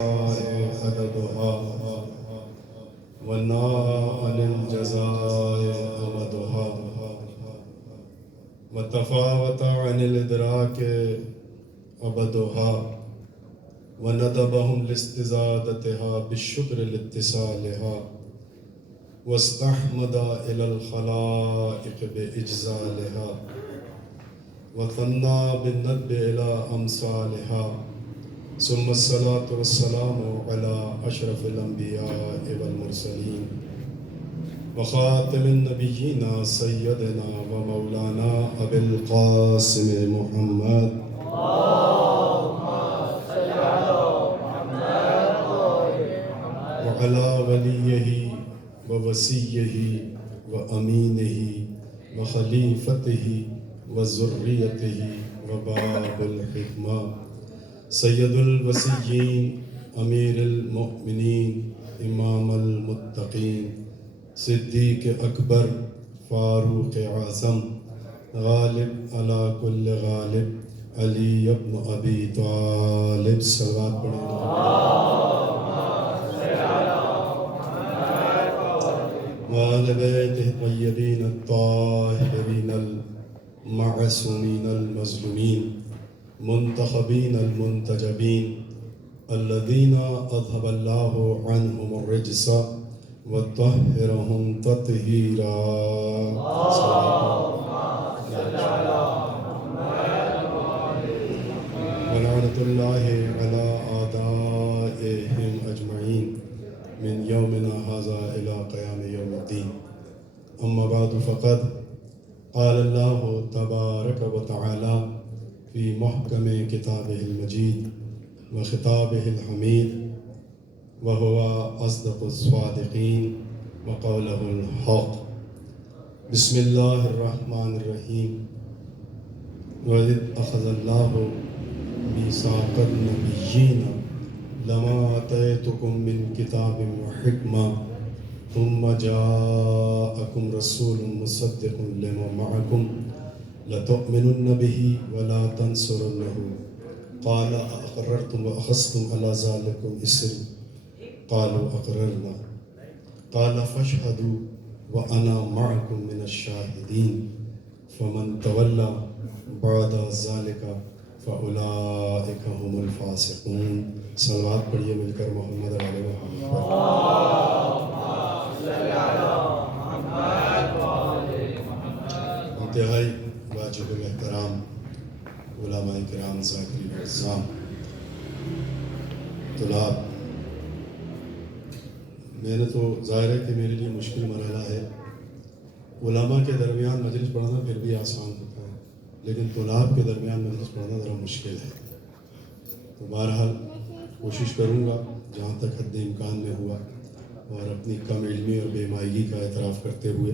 عددها والناء للجزاء أمدها وتفاوت عن الإدراك أبدها وندبهم لاستزادتها بالشكر لاتصالها واستحمد إلى الخلائق بإجزالها وثنى بالندب إلى أمثالها ثم الصلاة والسلام على أشرف الأنبياء والمرسلين وخاتم النبيين سيدنا ومولانا أبي القاسم محمد وعلى وليه ووصيه وأمينه وخليفته وذريته وباب الحكمة سید الوصیین امیر المؤمنین امام المتقین صدیق اکبر فاروق اعظم غالب علی کل غالب علی ابن ابی طالب صلوات پڑھیں وآل بیتہ الطیبین الطاہرین المعصومین المظلومین منتخبین المنتجبین الذین اذهب اللہ عنہم الرجس وطہرہم تطہیرا ولعنۃ اللہ علی اعدائہم اجمعین من یومنا ھذا الی قیام یوم الدین اما بعد فقد قال اللہ تبارک وتعالی في محكم كتابه المجيد وخطابه الحميد وهو أصدق الصادقين وقوله الحق بسم الله الرحمن الرحيم وإذ أخذ الله ميثاق النبيين لما آتيتكم من كتاب وحكمة ثم جاءكم رسول مصدق لما معكم لتؤمنن به ولا تنصرنه قال أقررتم وأخذتم على ذلكم إصري قالوا أقررنا قال فاشهدوا وأنا معكم من الشاهدين فمن تولى بعد ذلك فأولئك هم الفاسقون صلوات پڑھیے مل کر محمد علیہ محمد انتہائی واجب الاحترام علماء کرام ذاکرین اعظام طلاب، میں نے تو ظاہر ہے کہ میرے لیے مشکل مرحلہ ہے۔ علماء کے درمیان مجلس پڑھنا پھر بھی آسان ہوتا ہے، لیکن طلاب کے درمیان مجلس پڑھنا ذرا مشکل ہے۔ تو بہرحال کوشش کروں گا جہاں تک حد امکان میں ہوا، اور اپنی کم علمی اور بے مائگی کا اعتراف کرتے ہوئے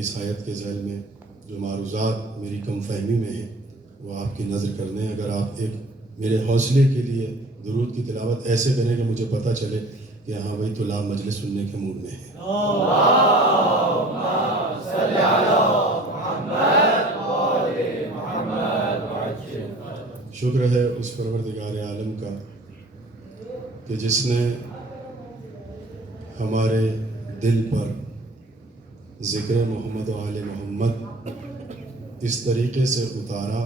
اس آیت کے ذیل میں جو معروضات میری کم فہمی میں ہیں وہ آپ کی نظر کرنے۔ اگر آپ ایک میرے حوصلے کے لیے درود کی تلاوت ایسے کریں کہ مجھے پتہ چلے کہ ہاں بھائی طلاب مجلس سننے کے موڈ میں ہیں۔ شکر ہے اس پروردگار عالم کا کہ جس نے ہمارے دل پر ذکر محمد و آل محمد اس طریقے سے اتارا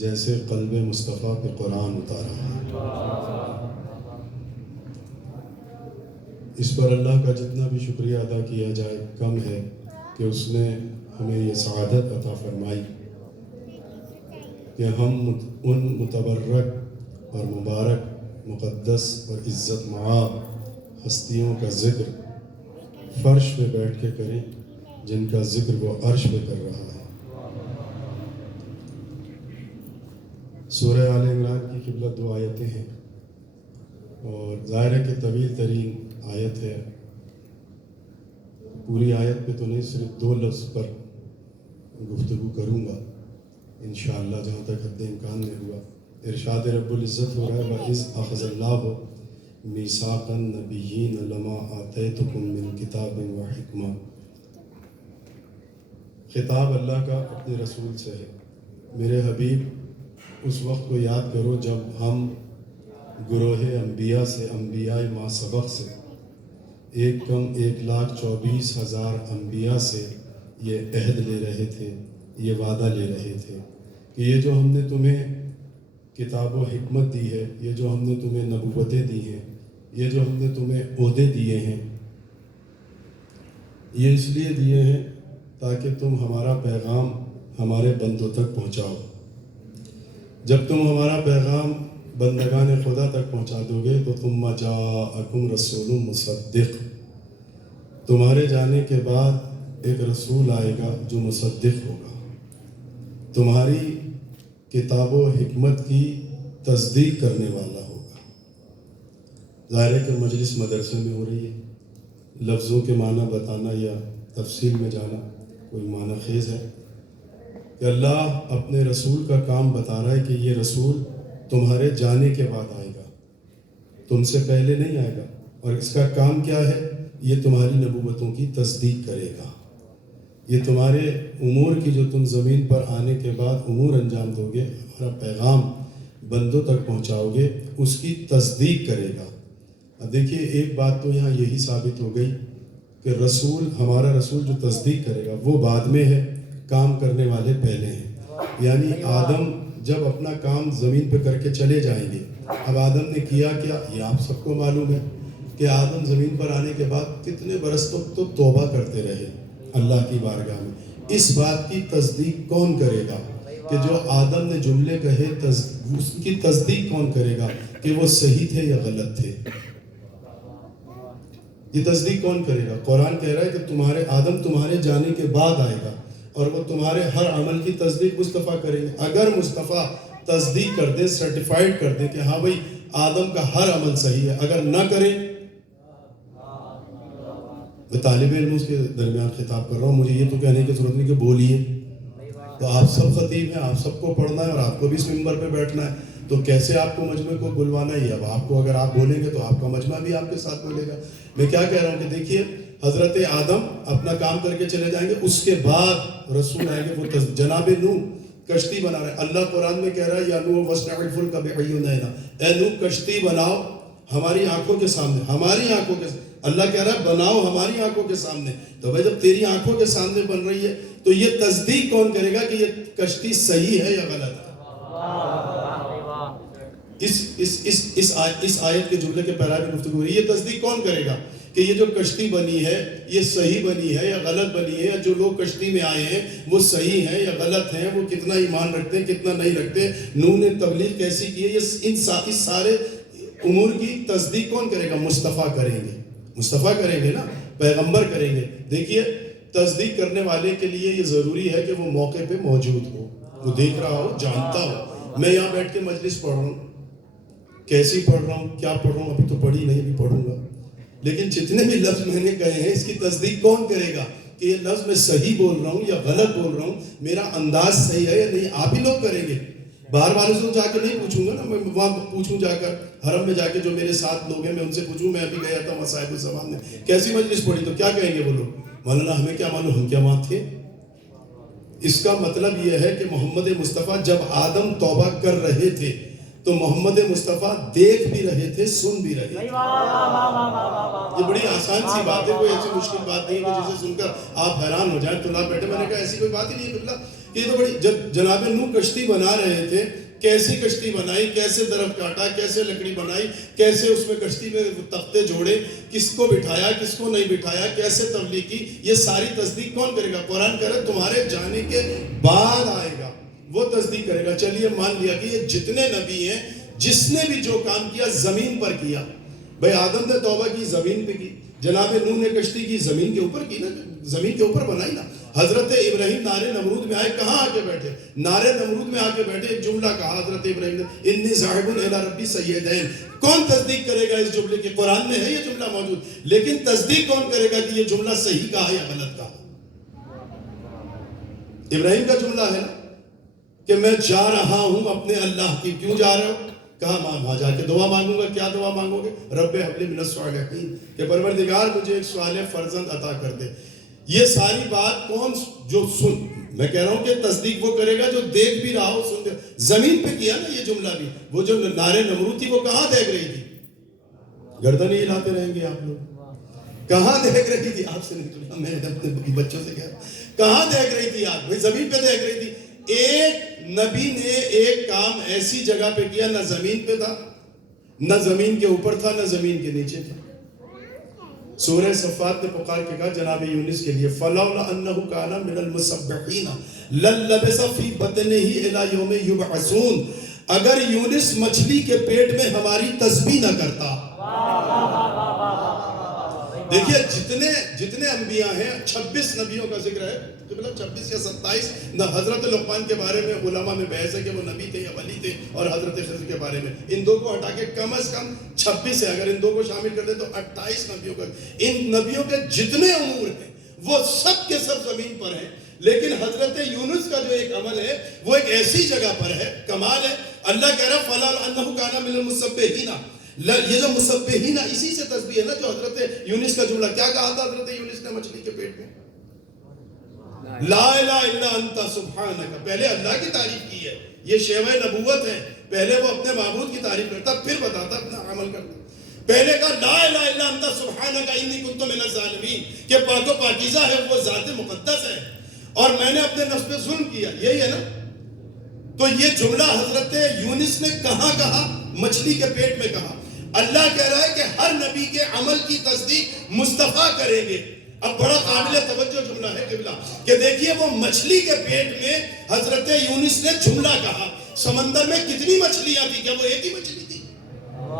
جیسے قلب مصطفیٰ پہ قرآن اتارا ہے۔ اس پر اللہ کا جتنا بھی شکریہ ادا کیا جائے کم ہے کہ اس نے ہمیں یہ سعادت عطا فرمائی کہ ہم ان متبرک اور مبارک مقدس اور عزت مآب ہستیوں کا ذکر فرش پہ بیٹھ کے کریں جن کا ذکر وہ عرش پہ کر رہا ہے۔ سورہ آل عمران کی قبلہ 2 آیتیں ہیں، اور ظاہر ہے کہ طویل ترین آیت ہے۔ پوری آیت پہ تو نہیں، صرف 2 لفظ پر گفتگو کروں گا انشاءاللہ جہاں تک حد امکان میں ہوا۔ ارشاد رب العزت ہو رہا ہے وَإِذْ أَخَذَ اللَّهُ مِيثَاقَ النَّبِيِّينَ لَمَا آتَيْتُكُم مِّن كِتَابٍ وَحِكْمَةٍ۔ خطاب اللہ کا اپنے رسول سے ہے، میرے حبیب اس وقت کو یاد کرو جب ہم گروہ انبیاء سے، انبیاء ما سبق سے، ایک کم 1,24,000 انبیاء سے یہ عہد لے رہے تھے، یہ وعدہ لے رہے تھے کہ یہ جو ہم نے تمہیں کتاب و حکمت دی ہے، یہ جو ہم نے تمہیں نبوتیں دی ہیں، یہ جو ہم نے تمہیں عہدے دیے ہیں، یہ اس لیے دیے ہیں تاکہ تم ہمارا پیغام ہمارے بندوں تک پہنچاؤ۔ جب تم ہمارا پیغام بندگان خدا تک پہنچا دو گے تو تم جاءکم رسول مصدق، تمہارے جانے کے بعد ایک رسول آئے گا جو مصدق ہوگا، تمہاری کتاب و حکمت کی تصدیق کرنے والا ہوگا۔ ظاہر ہے کہ مجلس مدرسے میں ہو رہی ہے، لفظوں کے معنی بتانا یا تفصیل میں جانا کوئی معنی خیز ہے کہ اللہ اپنے رسول کا کام بتا رہا ہے کہ یہ رسول تمہارے جانے کے بعد آئے گا، تم سے پہلے نہیں آئے گا، اور اس کا کام کیا ہے؟ یہ تمہاری نبوتوں کی تصدیق کرے گا، یہ تمہارے امور کی جو تم زمین پر آنے کے بعد امور انجام دو گے، ہمارا پیغام بندوں تک پہنچاؤ گے، اس کی تصدیق کرے گا۔ اب دیکھیے ایک بات تو یہاں یہی ثابت ہو گئی کہ رسول، ہمارا رسول جو تصدیق کرے گا وہ بعد میں ہے، کام کرنے والے پہلے ہیں۔ یعنی آدم جب اپنا کام زمین پہ کر کے چلے جائیں گے، اب آدم نے کیا کیا یہ آپ سب کو معلوم ہے کہ آدم زمین پر آنے کے بعد کتنے برس تک تو توبہ کرتے رہے اللہ کی بارگاہ میں۔ اس بات کی تصدیق کون کرے گا کہ جو آدم نے جملے کہے اس کی تصدیق کون کرے گا کہ وہ صحیح تھے یا غلط تھے؟ یہ تصدیق کون کرے گا؟ قرآن کہہ رہا ہے کہ تمہارے آدم تمہارے جانے کے بعد آئے گا اور وہ تمہارے ہر عمل کی تصدیق مصطفیٰ کریں گے۔ اگر مصطفیٰ تصدیق کر دے، سرٹیفائیڈ کر دے کہ ہاں بھائی آدم کا ہر عمل صحیح ہے، اگر نہ کریں، میں طالب علموں کے درمیان خطاب کر رہا ہوں، مجھے یہ تو کہنے کی ضرورت نہیں کہ بولیے، تو آپ سب خطیب ہیں، آپ سب کو پڑھنا ہے اور آپ کو بھی اس منبر پہ بیٹھنا ہے، تو کیسے آپ کو مجمع کو بلوانا ہے؟ اب آپ کو اگر آپ بولیں گے تو آپ کا مجمع بھی آپ کے ساتھ بولے گا۔ میں کیا کہہ رہا ہوں کہ دیکھیے حضرت آدم اپنا کام کر کے چلے جائیں گے، اس کے بعد رسول آئیں گے، وہ جناب نوح کشتی بنا رہے ہیں۔ اللہ قرآن میں کہہ رہا ہے یا نوح وَاصْنَعِ الْفُلْكَ بِأَعْيُنِنَا، اے نوح کشتی بناؤ ہماری آنکھوں کے سامنے، ہماری آنکھوں کے سامنے۔ اللہ کہہ رہا ہے بناؤ ہماری آنکھوں کے سامنے۔ تو بھائی جب تیری آنکھوں کے سامنے بن رہی ہے تو یہ تصدیق کون کرے گا کہ یہ کشتی صحیح ہے یا غلط ہے؟ اس آیت کے جملے کے پہلا بھی گفتگو ہے، یہ تصدیق کون کرے گا کہ یہ جو کشتی بنی ہے یہ صحیح بنی ہے یا غلط بنی ہے، جو لوگ کشتی میں آئے ہیں وہ صحیح ہیں یا غلط ہیں، وہ کتنا ایمان رکھتے ہیں کتنا نہیں رکھتے، نوح نے تبلیغ کیسی کی ہے، اس سارے امور کی تصدیق کون کرے گا؟ مصطفیٰ کریں گے، مصطفیٰ کریں گے نا، پیغمبر کریں گے۔ دیکھیے تصدیق کرنے والے کے لیے یہ ضروری ہے کہ وہ موقع پہ موجود ہو، وہ دیکھ رہا ہو، جانتا ہو۔ میں یہاں بیٹھ کے مجلس پڑھ رہا ہوں، کیسی پڑھ رہا ہوں، کیا پڑھ رہا ہوں، ابھی تو پڑھی نہیں، ابھی پڑھوں گا، لیکن جتنے بھی لفظ میں نے کہے ہیں اس کی تصدیق کون کرے گا کہ یہ لفظ میں صحیح بول رہا ہوں یا غلط بول رہا ہوں، میرا انداز صحیح ہے یا نہیں؟ آپ ہی لوگ کریں گے۔ باہر والوں سے جا کے نہیں پوچھوں گا نا، میں وہاں پوچھوں جا کر حرم میں جا کے جو میرے ساتھ لوگ ہیں میں ان سے پوچھوں، میں ابھی گیا تھا مصائب الزمان میں، کیسی مجلس پڑھی، تو کیا کہیں گے وہ لوگ؟ مولانا ہمیں کیا معلوم، ہم کیا وہاں تھے۔ اس کا مطلب یہ ہے کہ محمد مصطفیٰ جب آدم توبہ کر رہے تھے تو محمد مصطفیٰ دیکھ بھی رہے تھے، سن بھی رہے تھے۔ یہ بڑی آسان سی بات ہے، کوئی ایسی مشکل بات نہیں ہے کہ جسے سن کر آپ حیران ہو جائیں۔ تو آپ بیٹھے، میں نے کہا ایسی کوئی بات ہی نہیں ہے قبلہ، کہ یہ تو بڑی، جب جناب نوح کشتی بنا رہے تھے، کیسی کشتی بنائی، کیسے درخت کاٹا، کیسے لکڑی بنائی، کیسے اس میں کشتی میں تختے جوڑے، کس کو بٹھایا کس کو نہیں بٹھایا، کیسے تبلیغ کی، یہ ساری تصدیق کون کرے گا؟ قرآن کہہ رہا ہے تمہارے جانے کے بعد آئے گا، وہ تصدیق کرے گا۔ چلیے مان لیا کہ یہ جتنے نبی ہیں جس نے بھی جو کام کیا زمین پر کیا، بھائی آدم نے توبہ کی زمین پہ کی، جناب نوح نے کشتی کی زمین کے اوپر کی نا، زمین کے اوپر بنائی نا۔ حضرت ابراہیم نارے نمرود میں آئے، کہاں آ کے بیٹھے؟ نارے نمرود میں آ کے بیٹھے، ایک جملہ کہا حضرت ابراہیم نے، انی ذاہب الی ربی سیدین۔ کون تصدیق کرے گا اس جملے کی؟ قرآن میں ہے یہ جملہ موجود، لیکن تصدیق کون کرے گا کہ یہ جملہ صحیح کہا یا غلط کہا؟ ابراہیم کا جملہ ہے نا کہ میں جا رہا ہوں اپنے اللہ کی۔ کیوں جا رہا ہوں؟ کہا وہاں جا کے دعا مانگوں گا۔ کیا دعا مانگو گے؟ رب حب لی من الصالحین، کہ پروردگار مجھے ایک صالح فرزند عطا کر دے۔ یہ ساری بات کون جو میں کہہ رہا ہوں کہ تصدیق وہ کرے گا جو دیکھ بھی رہا ہو, سن دے. زمین پہ کیا نا یہ جملہ بھی, وہ جو نارے نمرود تھی وہ کہاں دیکھ رہی تھی؟ گردن ہی ہلاتے رہیں گے آپ لوگ. کہاں دیکھ رہی تھی؟ آپ سے نہیں, میں اپنے بچوں سے کہہ رہا ہوں, کہاں دیکھ رہی تھی آپ؟ بھائی زمین پہ دیکھ رہی تھی. ایک نبی نے ایک کام ایسی جگہ پہ کیا, نہ زمین پہ تھا, نہ زمین کے اوپر تھا, نہ زمین کے نیچے تھا. سورہ صفات نے پکار کے کہا جناب یونس کے لیے, فَلَوْلَا أَنَّهُ كَانَ مِنَ الْمُسَبِّحِينَ لَلَّبِثَ فِي بَطْنِهِ إِلَى يَوْمِ يُبْعَثُونَ. اگر یونس مچھلی کے پیٹ میں ہماری تسبیح نہ کرتا. دیکھیے جتنے انبیاء ہیں, 26 نبیوں کا ذکر ہے, 26 یا 27. حضرت لقمان کے بارے میں علماء میں بحث ہے کہ وہ نبی تھے یا ولی تھے, اور حضرت خضر کے بارے میں. ان دو کو ہٹا کے کم از کم 26 ہے. اگر ان دو کو شامل کر دیں تو 28 نبیوں کا. ان نبیوں کے جتنے امور ہیں وہ سب کے سب زمین پر ہیں, لیکن حضرت یونس کا جو ایک عمل ہے وہ ایک ایسی جگہ پر ہے, کمال ہے. اللہ کہہ رہا فَلَوْلَا أَنَّهُ كَانَ مِنَ الْمُسَبِّحِينَ. یہ جو مسبحین اسی سے تسبیح ہے نا, جو حضرت یونس کا جملہ کیا کہا تھا حضرت یونس نے مچھلی کے پیٹ میں؟ لا الہ الا انت سبحانک. پہلے اللہ کی تعریف کی ہے, یہ شیوہ نبوت ہے. پہلے وہ اپنے معبود کی تعریف کرتا, پھر بتاتا اپنا عمل کرتا. پہلے کہا لا الہ الا انت سبحانک انی کنت من الظالمین, کہ پاک و پاکیزہ ہے, وہ ذات مقدس ہے, اور میں نے اپنے نفس پہ ظلم کیا. یہی ہے نا. تو یہ جملہ حضرت یونس نے کہاں کہا؟ مچھلی کے پیٹ میں کہا. اللہ کہہ رہا ہے کہ ہر نبی کے عمل کی تصدیق مصطفیٰ کریں گے. اب بڑا قابل توجہ جملہ ہے قبلہ, کہ دیکھیے وہ مچھلی کے پیٹ میں حضرت یونس نے جملہ کہا. سمندر میں کتنی مچھلیاں تھی؟ کیا وہ ایک ہی مچھلی تھی؟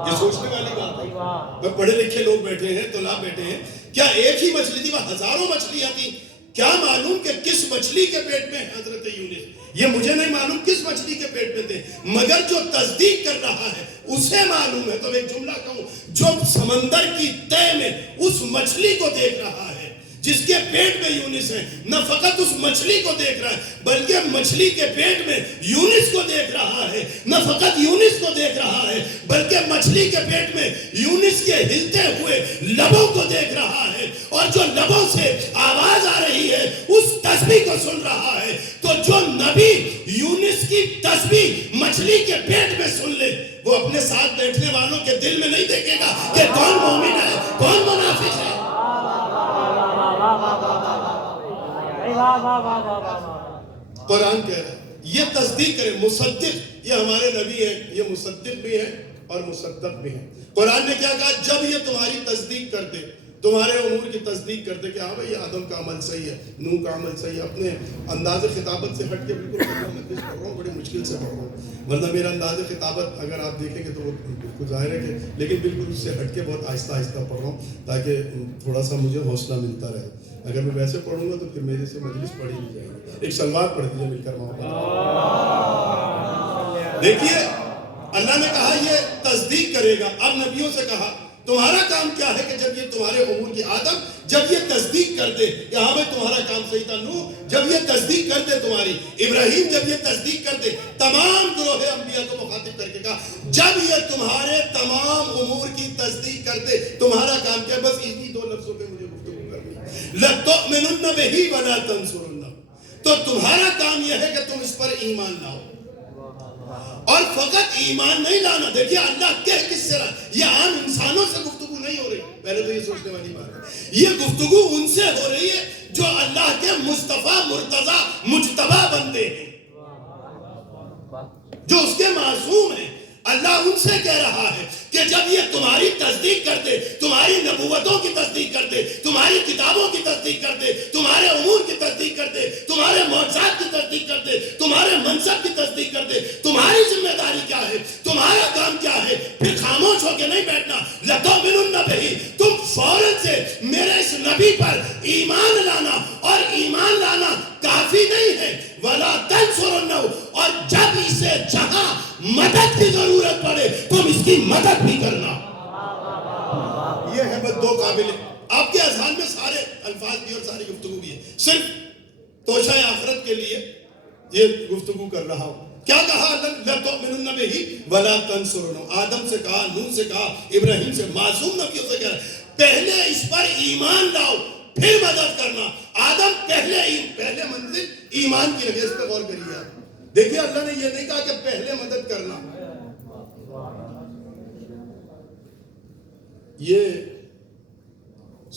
یہ سوچنے والی بات ہے. بڑے لکھے لوگ بیٹھے ہیں, طلاب بیٹھے ہیں, کیا ایک ہی مچھلی تھی؟ وہ ہزاروں مچھلیاں تھیں. کیا معلوم کہ کس مچھلی کے پیٹ میں حضرت یونس, یہ مجھے نہیں معلوم کس مچھلی کے پیٹ میں تھے, مگر جو تصدیق کر رہا ہے اسے معلوم ہے. تو ایک جملہ کہوں, جو سمندر کی تہ میں اس مچھلی کو دیکھ رہا ہے جس کے پیٹ میں یونس ہے, نہ فقط اس مچھلی کو دیکھ رہا ہے بلکہ مچھلی کے پیٹ میں یونس کو دیکھ رہا ہے. نہ فقط یونس کو دیکھ رہا ہے بلکہ مچھلی کے پیٹ میں یونس کے ہلتے ہوئے لبوں کو دیکھ رہا ہے, اور جو لبوں سے آواز آ رہی ہے اس تسبیح کو سن رہا ہے. تو جو نبی یونس کی تسبیح مچھلی کے پیٹ میں سن لے, وہ اپنے ساتھ بیٹھنے والوں کے دل میں نہیں دیکھے گا کہ کون مومن ہے کون منافق ہے. قرآن کہہ رہا ہے یہ تصدیق کرے. مصدق, یہ ہمارے نبی ہیں, یہ مصدق بھی ہیں اور مصدق بھی ہیں. قرآن نے کیا کہا؟ جب یہ تمہاری تصدیق کرتے, تمہارے امور کی تصدیق کرتے کہ ہاں بھائی آدم کا عمل صحیح ہے, نوح کا عمل صحیح ہے. اپنے انداز خطابت سے ہٹ کے بالکل پڑھ رہا ہوں, بڑی مشکل سے پڑھ رہا ہوں, ورنہ میرا انداز خطابت اگر آپ دیکھیں گے تو وہ بالکل ظاہر ہے کہ, لیکن بالکل اس سے ہٹ کے بہت آہستہ آہستہ پڑھ رہا ہوں تاکہ تھوڑا سا مجھے حوصلہ ملتا رہے. اگر میں ویسے پڑھوں گا تو پھر میرے سے مجلس پڑھی نہیں جائے گی. ایک سلوات پڑھ دیجیے مل کر محبت. دیکھیے اللہ نے کہا یہ تصدیق کرے گا. اب نبیوں سے کہا تمہارا کام کیا ہے کہ جب یہ تمہارے امور کی آدم جب یہ تصدیق کرتے کہ ہاں بھائی تمہارا کام صحیح تھا, نوح جب یہ تصدیق کرتے تمہاری, ابراہیم جب یہ تصدیق کرتے, تمام گروہ انبیاء کو مخاطب کر کے کہا جب یہ تمہارے تمام امور کی تصدیق کرتے, تمہارا کام کیا؟ بس انہی دو لفظوں پہ مجھے گفتگو کرنی, لَتُؤْمِنُنَّ بِهِ وَلَا تَنْصُرُنَّهُ. تو تمہارا کام یہ ہے کہ تم اس پر ایمان لاؤ, اور فقط ایمان نہیں لانا. دیکھیے اللہ کہہ کس سے رہا, یہ عام انسانوں سے گفتگو نہیں ہو رہی. پہلے تو یہ سوچنے والی بات ہے, یہ گفتگو ان سے ہو رہی ہے جو اللہ کے مصطفیٰ مرتضیٰ مجتبیٰ بندے ہیں, جو اس کے معصوم ہیں. اللہ ان سے کہہ رہا ہے کہ جب یہ تمہاری تصدیق کرتے, تمہاری نبوتوں کی تصدیق کرتے, تمہاری کتابوں کی تصدیق کرتے, تمہارے امور کی تصدیق کرتے, تمہارے معجزات کی تصدیق کرتے, تمہارے منصب کی تصدیق کرتے, تمہاری ذمہ داری کیا ہے, تمہارا کام کیا ہے, پھر خاموش ہو کے نہیں بیٹھنا. لَتُؤْمِنُنَّ بِهِ, تم فوراً سے میرے اس نبی پر ایمان لانا, اور ایمان لانا کافی نہیں ہے, وَلَا تَنْصُرُنَّهُ, اور جب اسے جہاں مدد کی ضرورت پڑے تم اس کی مدد بھی کرنا. یہ ہے بس دو قابل. آپ کے اذہان میں سارے الفاظ بھی اور ساری گفتگو بھی ہے, صرف توشہ آخرت کے لیے یہ گفتگو کر رہا ہوں. کیا کہا؟ لَتُؤْمِنُنَّ بِهِ وَلَا تَنْصُرُنَّهُ. آدم سے کہا, نوح سے کہا, ابراہیم سے, معصوم نبیوں سے کہا پہلے اس پر ایمان لاؤ, پھر مدد کرنا. آدم پہلے منزل ایمان کی لگے. اس پہ غور کریے آپ. دیکھیے اللہ نے یہ نہیں کہا کہ پہلے مدد کرنا. یہ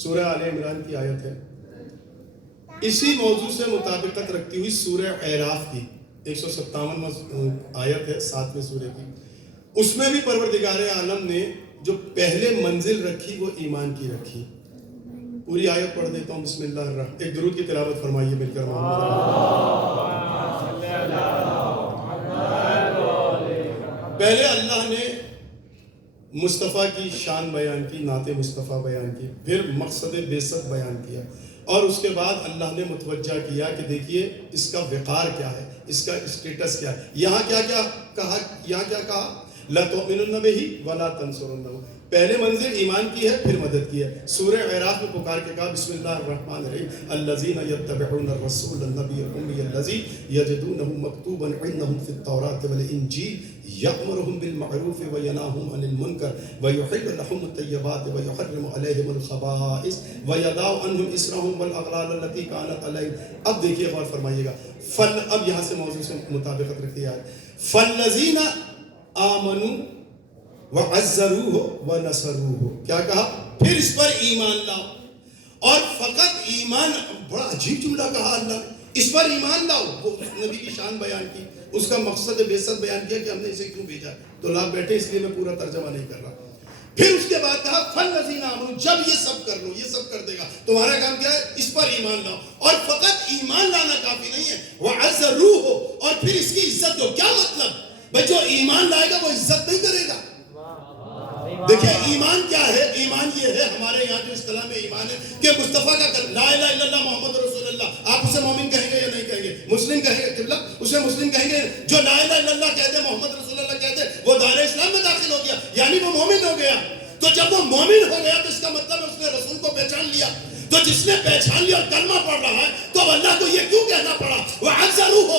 سورہ آل عمران کی آیت ہے. اسی موضوع سے مطابقت رکھتی ہوئی سورہ اعراف کی 157 آیت ہے 7ویں سورہ کی. اس میں بھی پروردگار عالم نے جو پہلے منزل رکھی وہ ایمان کی رکھی. پوری آیت پڑھ دیتا ہوں. بسم اللہ الرحمن. ایک درود کی تلاوت فرمائیے مل کر. پہلے اللہ نے مصطفیٰ کی شان بیان کی, نعت مصطفیٰ بیان کی, پھر مقصد بعثت بیان کیا, اور اس کے بعد اللہ نے متوجہ کیا کہ دیکھیے اس کا وقار کیا ہے, اس کا اسٹیٹس کیا ہے. یہاں کیا کہا لَتُؤْمِنُنَّ بِهِ وَلَا تَنْصُرُنَّهُ. پہلے منزل ایمان کی ہے, پھر مدد کی ہے. سورہ اعراف میں پکار کے کہا بسم اللہ الرحمن الرحیم الذین یتبعون الرسول النبی الأمی الذی یجدونہ مکتوبا عندہم فی التوراۃ والانجیل یأمرہم بالمعروف وینہاہم عن المنکر ویحل لہم الطیبات ویحرم علیہم الخبائث ویضع عنہم اصرہم والاغلال التي کانت علیہم. اب دیکھیے غور فرمائیے گا. اب یہاں سے موضوع سے مطابقت رکھتی ہے. فالذین آمنوا وعزروه ونصروه. کیا کہا؟ پھر اس پر ایمان لاؤ. اور فقط ایمان, بڑا عجیب جملہ کہا اللہ نے, اس پر ایمان لاؤ. وہ نبی کی شان بیان کی, اس کا مقصد بعثت بیان کیا کہ ہم نے اسے کیوں بھیجا. تو لاپ بیٹھے, اس لیے میں پورا ترجمہ نہیں کر رہا. پھر اس کے بعد کہا فالذین آمنوا. جب یہ سب کر لو, یہ سب کر دے گا, تمہارا کام کیا ہے؟ اس پر ایمان لاؤ. اور فقط ایمان لانا کافی نہیں ہے, وعزروه, اور پھر اس کی عزت دو. کیا مطلب بھائی؟ جو ایمان لائے گا وہ عزت نہیں کرے گا. دیکھیں ایمان کیا ہے؟ ایمان یہ ہے, ہمارے یہاں جو اصطلاح میں ایمان ہے کہ مصطفیٰ کا لا الہ الا اللہ محمد رسول اللہ. آپ اسے مومن کہیں گے یا نہیں کہیں گے؟ مسلم کہیں گے, قبلہ اسے مسلم کہیں گے. جو لا الہ الا اللہ کہتے ہیں, محمد رسول اللہ کہتے ہیں, وہ دائرہ اسلام میں داخل ہو گیا, یعنی وہ مومن ہو گیا. تو جب وہ مومن ہو گیا تو اس کا مطلب ہے اس نے رسول کو پہچان لیا. تو جس نے پہچان لیا اور کلمہ پڑھ رہا ہے, تو اللہ کو یہ کیوں کہنا پڑا وَعَزَّرُوهُ,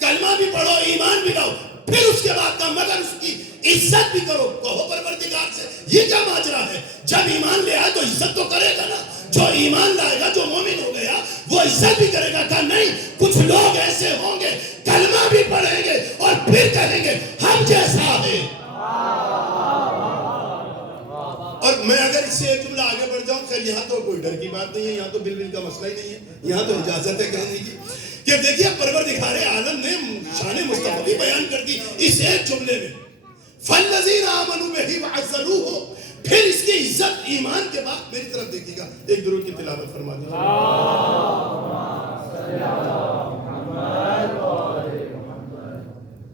کلمہ بھی پڑھو, ایمان بھی لاؤ. پھر اس کے بعد کا مگر اس کی عزت بھی کرو. کہو پروردگار سے یہ کیا ماجرا ہے؟ جب ایمان لے آئے تو عزت تو کرے گا نا. جو ایمان لائے گا, جو مومن ہو گیا, وہ عزت بھی کرے گا. کہا نہیں, کچھ لوگ ایسے ہوں گے کلمہ بھی پڑھیں گے اور پھر کہیں گے ہم جیسا ہے. اور میں اگر اس سے ایک جملہ آگے بڑھ جاؤں, خیر یہاں تو کوئی ڈر کی بات نہیں ہے, یہاں تو بل کا مسئلہ ہی نہیں ہے, یہاں تو اجازت ہے کہنے کی کہ دیکھیے پروردگار عالم نے شان مصطفی بیان کر دی اس ایک جملے میں. فالذین آمنوا بہ وعزروہ, پھر اس کی عزت ایمان کے بعد. میری طرف دیکھیے گا, ایک درود کی تلاوت فرما دیجیے.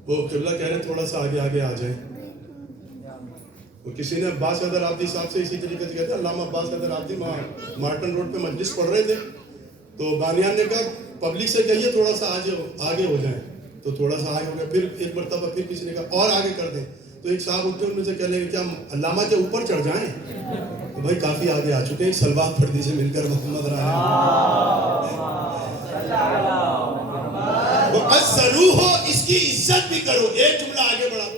وہ قبلہ کہہ رہے تھوڑا سا آگے آ جائیں. وہ کسی نے عباس حیدر عابدی صاحب سے اسی طریقے سے کہتے ہیں, علامہ عباس حیدر عابدی مارٹن روڈ پہ مجلس پڑھ رہے تھے, تو بانیان نے کہا پبلک سے کہیے تھوڑا سا آگے ہو جائیں. تو تھوڑا سا آگے ہو گیا. پھر ایک مرتبہ پھر کسی نے کہا اور آگے کر دیں. تو ایک صاحب اٹھے, ان میں سے کہنے لگے کیا علامہ کے اوپر چڑھ جائیں؟ تو بھائی کافی آگے آ چکے ہیں, سلوات پڑھ دیجیے مل کر محمد وَعَزَّرُوهُ, اس کی عزت بھی کرو. ایک جملہ آگے بڑھا.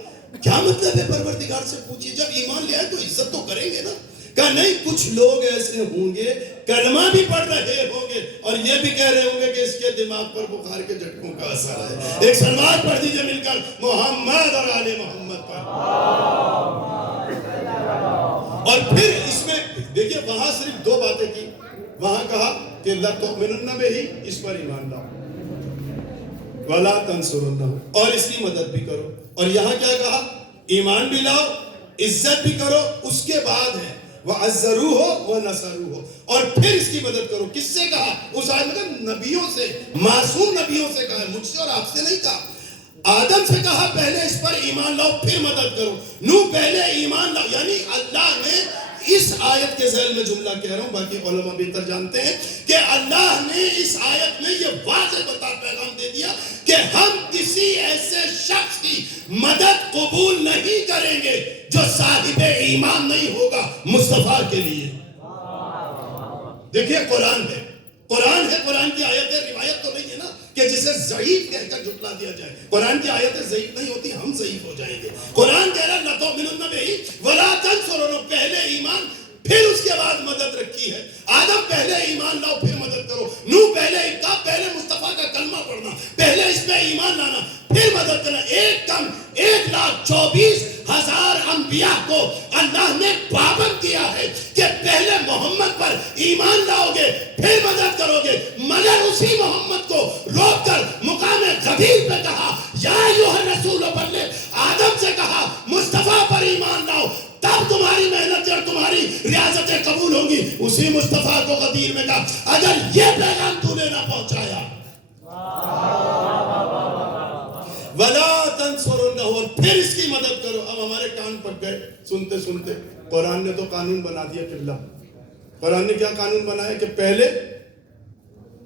کیا مطلب ہے؟ پروردگار سے پوچھیے, جب ایمان لے آئے تو عزت تو کریں گے نا. کہا نہیں, کچھ لوگ ایسے ہوں گے کلمہ بھی پڑھ رہے ہوں گے اور یہ بھی کہہ رہے ہوں گے کہ اس کے دماغ پر بخار کے جھٹکوں کا اثر ہے. ایک سلوات پڑھ دیجئے مل کر محمد اور آل محمد پر. اور پھر اس میں دیکھیے وہاں صرف دو باتیں کی. وہاں کہا کہ لَتُؤْمِنُنَّ بِهِ, اس پر ایمان لاؤ, وَلَا تَنْصُرُنَّهُ, اور اس کی مدد بھی کرو. اور یہاں کیا کہا؟ ایمان بھی لاؤ, عزت بھی کرو. اس کے بعد ہے وَعَزَّرُوهُ وَنَصَرُوهُ, اور پھر اس کی مدد کرو. کس سے کہا؟ اس آیت میں نبیوں سے, معصوم نبیوں سے کہا, مجھ سے اور آپ سے نہیں کہا. آدم سے کہا پہلے اس پر ایمان لاؤ پھر مدد کرو. نوح پہلے ایمان لاؤ. یعنی اللہ نے اس آیت کے ذیل میں جملہ کہہ رہا ہوں, باقی علماء بہتر جانتے ہیں کہ اللہ نے اس آیت میں یہ واضح بتا پیغام دے دیا کہ ہم کسی ایسے شخص کی مدد قبول نہیں کریں گے جو صاحب ایمان نہیں ہوگا مصطفیٰ کے لیے. دیکھیے قرآن ہے, قرآن کی آیت ہے, روایت تو نہیں ہے نا کہ جسے ضعیف کہہ کر جھٹلا دیا جائے. قرآن کی آیتیں ضعیف نہیں ہوتی, ہم ضعیف ہو جائیں گے. قرآن کہہ رہا لَتُؤْمِنُنَّ بِهِ وَلَا تَنْصُرُونَهُ, پہلے ایمان پھر اس کے بعد مدد رکھی ہے. آدم پہلے ایمان لاؤ اسی مصطفیٰ کو غدیر میں کہا اگر یہ پیغام تو نے نہ پہنچایا وَلَا تَنْصُرُنَّهُ، اور پھر اس کی مدد کرو. اب ہمارے کان پک گئے سنتے سنتے. قرآن نے تو قانون بنا دیا قبلہ. قرآن نے کیا قانون بنایا کہ پہلے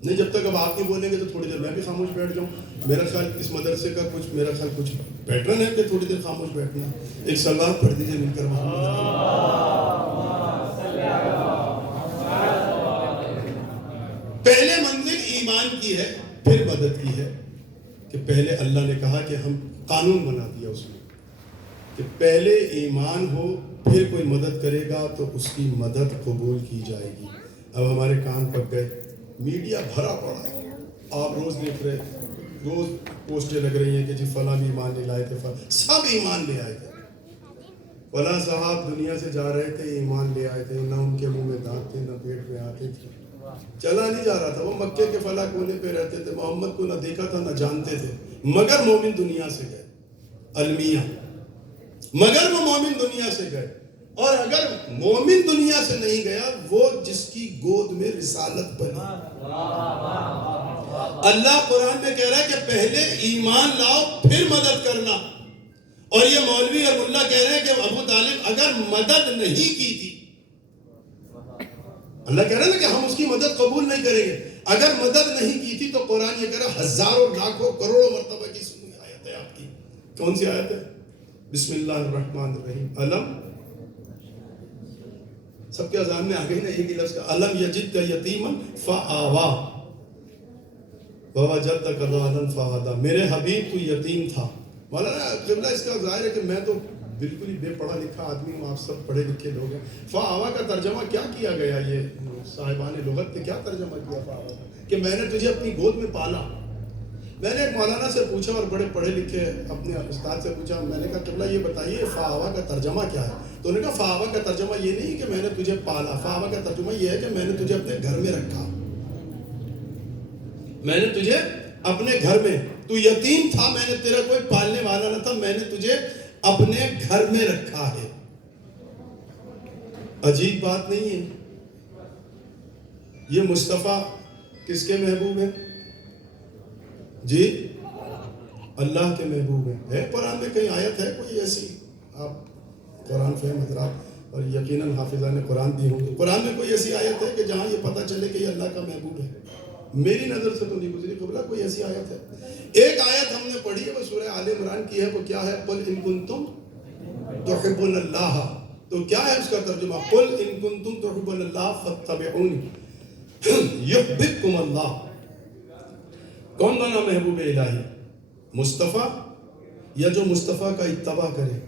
نہیں، جب تک اب آپ نہیں بولیں گے تو تھوڑی دیر میں بھی خاموش بیٹھ جاؤں. میرا خیال اس مدرسے کا میرا خیال کچھ پیٹرن ہے کہ تھوڑی دیر خاموش بیٹھنا. ایک صلوات پڑھ دیجیے مل کر. پہلے منزل ایمان کی ہے، پھر مدد کی ہے. کہ پہلے اللہ نے کہا کہ ہم قانون بنا دیا اس میں کہ پہلے ایمان ہو پھر کوئی مدد کرے گا تو اس کی مدد قبول کی جائے گی. اب ہمارے کان پک گئے. میڈیا بھرا پڑا ہے. آپ روز دیکھ رہے، روز پوسٹیں لگ رہی ہیں کہ جی فلاں بھی ایمان لے لائے تھے، سب ایمان لے آئے تھے. فلاں صاحب دنیا سے جا رہے تھے، ایمان لے آئے تھے، نہ ان کے منہ میں دانت تھے نہ پیٹ میں آتے تھے. چلا نہیں جا رہا تھا. وہ مکے کے فلاں کونے پہ رہتے تھے، محمد کو نہ دیکھا تھا نہ جانتے تھے، مگر مومن دنیا سے گئے. المیہ، مگر وہ مومن دنیا سے گئے. اور اگر مومن دنیا سے نہیں گیا، وہ جس کی گود میں رسالت بنی. اللہ قرآن میں کہہ رہا ہے کہ پہلے ایمان لاؤ پھر مدد کرنا. اور یہ مولوی اور ملا کہہ رہے ہیں کہ ابو طالب اگر مدد نہیں کی تھی، اللہ کہہ رہا ہے نا کہ ہم اس کی مدد قبول نہیں کریں گے. اگر مدد نہیں کی تھی تو قرآن یہ کہہ رہا ہزاروں لاکھوں کروڑوں مرتبہ کی سنی آیت ہے آپ کی. کون سی آیت ہے؟ بسم اللہ الرحمن الرحیم. علم، سب کے اذان میں آگئی نا ایک ہی لفظ کا. علم یجد کا یتیما فآوا ووجدک ضالا فہدی. میرے حبیب تو یتیم تھا. مولانا قبلہ اس کا ظاہر ہے کہ میں تو بالکل ہی بے پڑھا لکھا آدمی ہوں، آپ سب پڑھے لکھے لوگ ہیں. فآوا کا ترجمہ کیا کیا گیا؟ یہ صاحبان لغت نے کیا ترجمہ کیا فآوا کا؟ کہ میں نے تجھے اپنی گود میں پالا. میں نے ایک مولانا سے پوچھا اور بڑے پڑھے لکھے اپنے استاد سے پوچھا، میں نے کہا قبلہ یہ بتائیے فآوا کا ترجمہ کیا ہے؟ تو انہوں نے کہا فآوا کا ترجمہ یہ نہیں کہ میں نے تجھے پالا. فآوا کا ترجمہ یہ ہے کہ میں نے تجھے اپنے گھر میں رکھا. میں نے تجھے اپنے گھر میں، تو یتیم تھا، میں نے تیرا کوئی پالنے والا نہ تھا، میں نے تجھے اپنے گھر میں رکھا ہے. عجیب بات نہیں ہے؟ یہ مصطفیٰ کس کے محبوب ہیں؟ جی اللہ کے محبوب ہیں. ہے قرآن میں کہیں آیت ہے کوئی ایسی؟ آپ قرآن فہم حضرات اور یقیناً حافظان قرآن بھی ہوں گے. قرآن میں کوئی ایسی آیت ہے کہ جہاں یہ پتہ چلے کہ یہ اللہ کا محبوب ہے؟ میری نظر سے تو نہیں گزری. قبلہ کوئی ایسی آیت ہے؟ ایک آیت ہم نے پڑھی ہے، وہ سورہ آل عمران کی ہے. وہ کیا ہے؟ قل ان کنتم تحبون اللہ. تو کیا ہے اس کا ترجمہ؟ قل ان کنتم تحبون اللہ فاتبعونی یحببکم اللہ. کون بنا محبوب الہی؟ مصطفیٰ یا جو مصطفیٰ کا اتباع کرے؟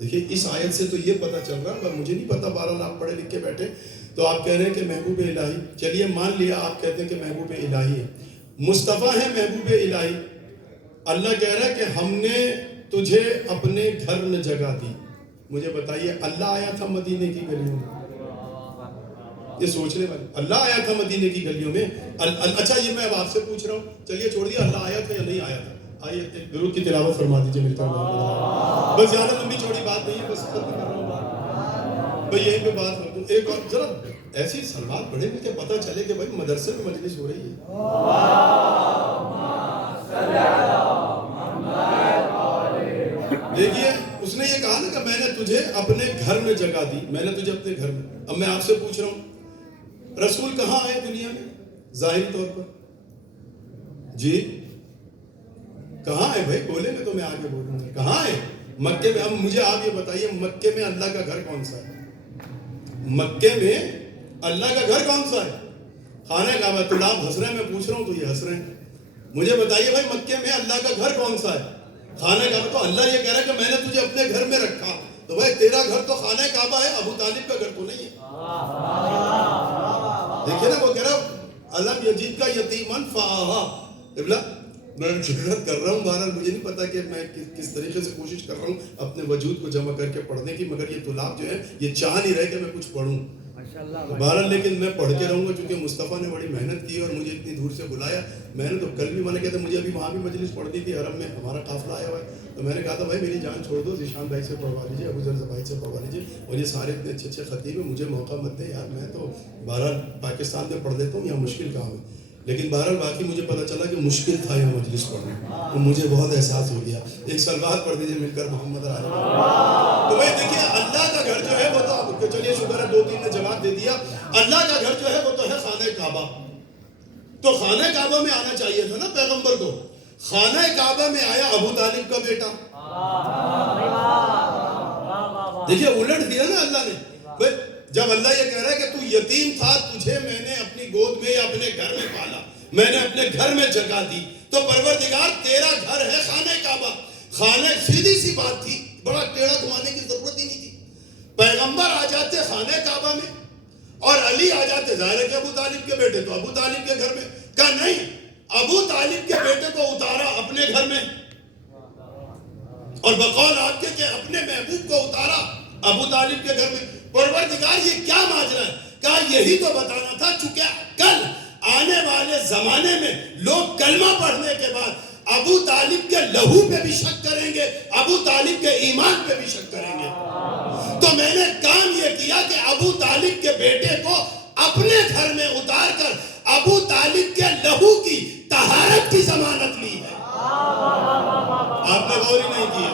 دیکھیے اس آیت سے تو یہ پتہ چل رہا ہے، مجھے نہیں پتا، بہرحال آپ پڑھے لکھ کے بیٹھے تو آپ کہہ رہے ہیں کہ محبوب الہی. چلیے مان لیا آپ کہتے ہیں کہ محبوب الہی ہے. مصطفیٰ ہے محبوب الہی. اللہ کہہ رہا ہے کہ ہم نے تجھے اپنے گھر میں جگہ دی. مجھے بتائیے اللہ آیا تھا مدینے کی گلیوں میں؟ یہ سوچنے والے. اللہ آیا تھا مدینے کی گلیوں میں؟ اچھا یہ میں اب آپ سے پوچھ رہا ہوں، چلیے چھوڑ دیا اللہ آیا تھا یا نہیں آیا تھا. آئیے ایک درود کی تلاوت فرما دیجیے مل کر. بس زیادہ لمبی چوڑی بات نہیں ہے، بس ختم کر رہا ہوں بھائی، یہیں پہ بات کر دوں. ایک اور ذرا ایسی سلوات پڑھے مل کے پتہ چلے کہ بھائی مدرسے میں مجلس ہو رہی ہے. دیکھیے اس نے یہ کہا نا کہ میں نے تجھے اپنے گھر میں جگہ دی، میں نے تجھے اپنے گھر میں. اب میں آپ سے پوچھ رہا ہوں رسول کہاں آئے دنیا میں ظاہری طور پر؟ جی کہاں ہے بھائی؟ بولے میں تو میں آگے بولوں گا. کہاں ہے؟ مکے میں. اب مجھے آپ یہ بتائیے مکے میں اللہ کا گھر کون سا ہے؟ مکے میں اللہ کا گھر کون سا ہے؟ خانہ کعبہ. تو آپ ہنس رہے ہیں، میں پوچھ رہا ہوں تو یہ ہنس رہے ہیں. مجھے بتائیے بھائی مکے میں اللہ کا گھر کون سا ہے؟ خانہ کعبہ. تو اللہ یہ کہہ رہا ہے کہ میں نے تجھے اپنے گھر میں رکھا. تو بھائی تیرا گھر تو خانہ کعبہ ہے، ابو طالب کا گھر تو نہیں ہے. دیکھیں نا وہ کہہ رہا علم یجید کا یتیمن فآوا. میں شکایت کر رہا ہوں، بہرحال مجھے نہیں پتا کہ میں کس طریقے سے کوشش کر رہا ہوں اپنے وجود کو جمع کر کے پڑھنے کی، مگر یہ طلاب جو ہیں یہ چاہ نہیں رہے کہ میں کچھ پڑھوں. بہرحال لیکن میں پڑھ کے رہوں گا چونکہ مصطفیٰ نے بڑی محنت کی اور مجھے اتنی دور سے بلایا. میں نے تو کل بھی منع کیا تھا, مجھے ابھی وہاں بھی مجلس پڑھنی تھی حرم میں, ہمارا قافلہ آیا ہوا ہے, تو میں نے کہا تھا بھائی میری جان چھوڑ دو, ذیشان بھائی سے پڑھوا لیجیے, ابو ذر بھائی سے پڑھوا لیجیے, اور یہ سارے اتنے اچھے اچھے خطیب ہیں, مجھے موقع مت دیں یار, میں تو بہرحال پاکستان میں پڑھ لیتا ہوں, یہاں مشکل کام ہے. لیکن بہرحال باقی مجھے پتہ چلا کہ مشکل تھا یہاں مجلس پڑھنا, تو مجھے بہت احساس ہو گیا. ایک صلوات پڑھ دیجیے مل کر محمد علی. تو بھائی دیکھیے اللہ کا گھر جو ہے وہ تو آپ چلیے شکر ہے 2-3 نے جواب دے دیا. اللہ کا گھر جو ہے وہ تو ہے خانہ کعبہ. تو خانہ کعبہ میں آنا چاہیے تھا نا پیغمبر کو. خانہ کعبہ میں آیا ابو طالب کا بیٹا. دیکھیے الٹ دیا نا اللہ نے. جب اللہ یہ کہہ رہا ہے کہ تو یتیم تھا, تجھے میں نے اپنی گود میں یا اپنے گھر میں پالا, میں نے اپنے گھر میں جگہ دی, تو پروردگار تیرا گھر ہے خانہ کعبہ. خانہ سیدھی سی بات تھی, بڑا ٹیڑھا گھمانے کی ضرورت ہی نہیں تھی. پیغمبر آ جاتے خانہ کعبہ میں اور علی آ جاتے, ظاہر ہے کہ ابو طالب کے بیٹے تو ابو طالب کے گھر میں. کہا نہیں, ابو طالب کے بیٹے کو اتارا اپنے گھر میں, اور بقول آپ کے کہ اپنے محبوب کو اتارا ابو طالب کے گھر میں. پروردگار یہ کیا ماجرا ہے؟ کہا یہی تو بتانا تھا, چونکہ کل آنے والے زمانے میں لوگ کلمہ پڑھنے کے بعد ابو طالب کے لہو پہ بھی شک کریں گے, ابو طالب کے ایمان پہ بھی شک کریں گے. تو میں نے کام یہ کیا کہ ابو طالب کے بیٹے کو اپنے گھر میں اتار کر ابو طالب کے لہو کی طہارت کی ضمانت لی ہے. آپ نے غور ہی نہیں کیا.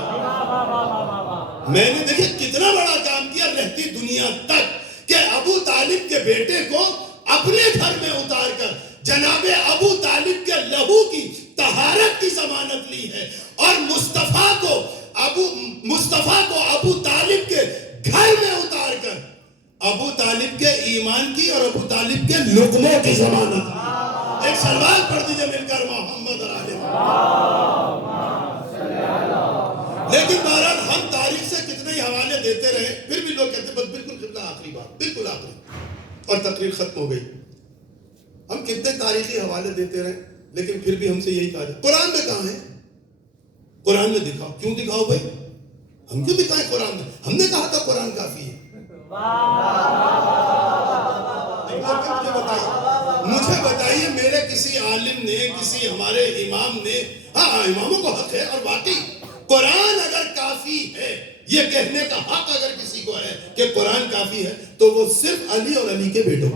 میں نے دیکھیں کتنا بڑا کام کیا رہتی دنیا تک, کہ ابو طالب کے بیٹے کو اپنے گھر میں اتار کر جناب ابو طالب کے لہو کی طہارت کی ضمانت لی ہے, اور مصطفیٰ کو ابو طالب کے گھر میں اتار کر ابو طالب کے ایمان کی اور ابو طالب کے لقموں کی ضمانت لی. ایک صلوات پڑھ دیجئے مل کر محمد علیہ. لیکن بہرحال ہم تاریخ سے کتنے ہی حوالے دیتے رہے, پھر بھی لوگ کہتے ہیں بس بالکل قبلہ آخری بات, بالکل آخری, اور تقریر ختم ہو گئی. ہم کتنے تاریخی حوالے دیتے رہے, لیکن پھر بھی ہم سے یہی کہا جائے قرآن میں کہاں ہے, قرآن میں دکھاؤ. کیوں دکھاؤ بھائی, ہم کیوں دکھائیں قرآن میں؟ ہم نے کہا تھا قرآن کافی ہے. مجھے بتائیے میرے کسی عالم نے, کسی ہمارے امام نے, ہاں اماموں کو حق ہے, اور واقعی قرآن اگر کافی ہے, یہ کہنے کا حق اگر کسی کو ہے کہ قرآن کافی ہے, تو وہ صرف علی اور علی کے بیٹوں.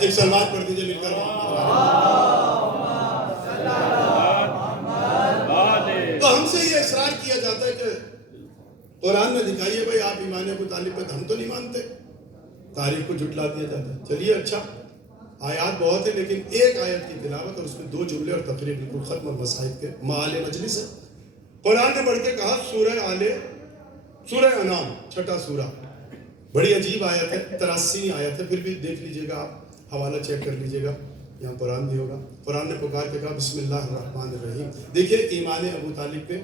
ایک صلوات پڑھ دیجئے مل کر. تو ہم سے یہ اصرار کیا جاتا ہے کہ قرآن میں دکھائیے بھائی آپ ایمان ابو طالب پر. ہم تو نہیں مانتے, تاریخ کو جھٹلا دیا جاتا ہے. چلیے اچھا, آیات بہت ہے, لیکن ایک آیت کی تلاوت اور اس میں 2 جملے اور تقریر بالکل ختم اور مسائب کے معال مجلس ہے. قرآن نے بڑھ کے کہا سورہ انعام 6 سورہ, بڑی عجیب آیت ہے, 83 آیت ہے. پھر بھی دیکھ لیجئے گا آپ, حوالہ چیک کر لیجئے گا, یہاں قرآن بھی ہوگا. قرآن نے پکار کے کہا بسم اللہ الرحمن الرحیم. دیکھیے ایمان ابو طالب پہ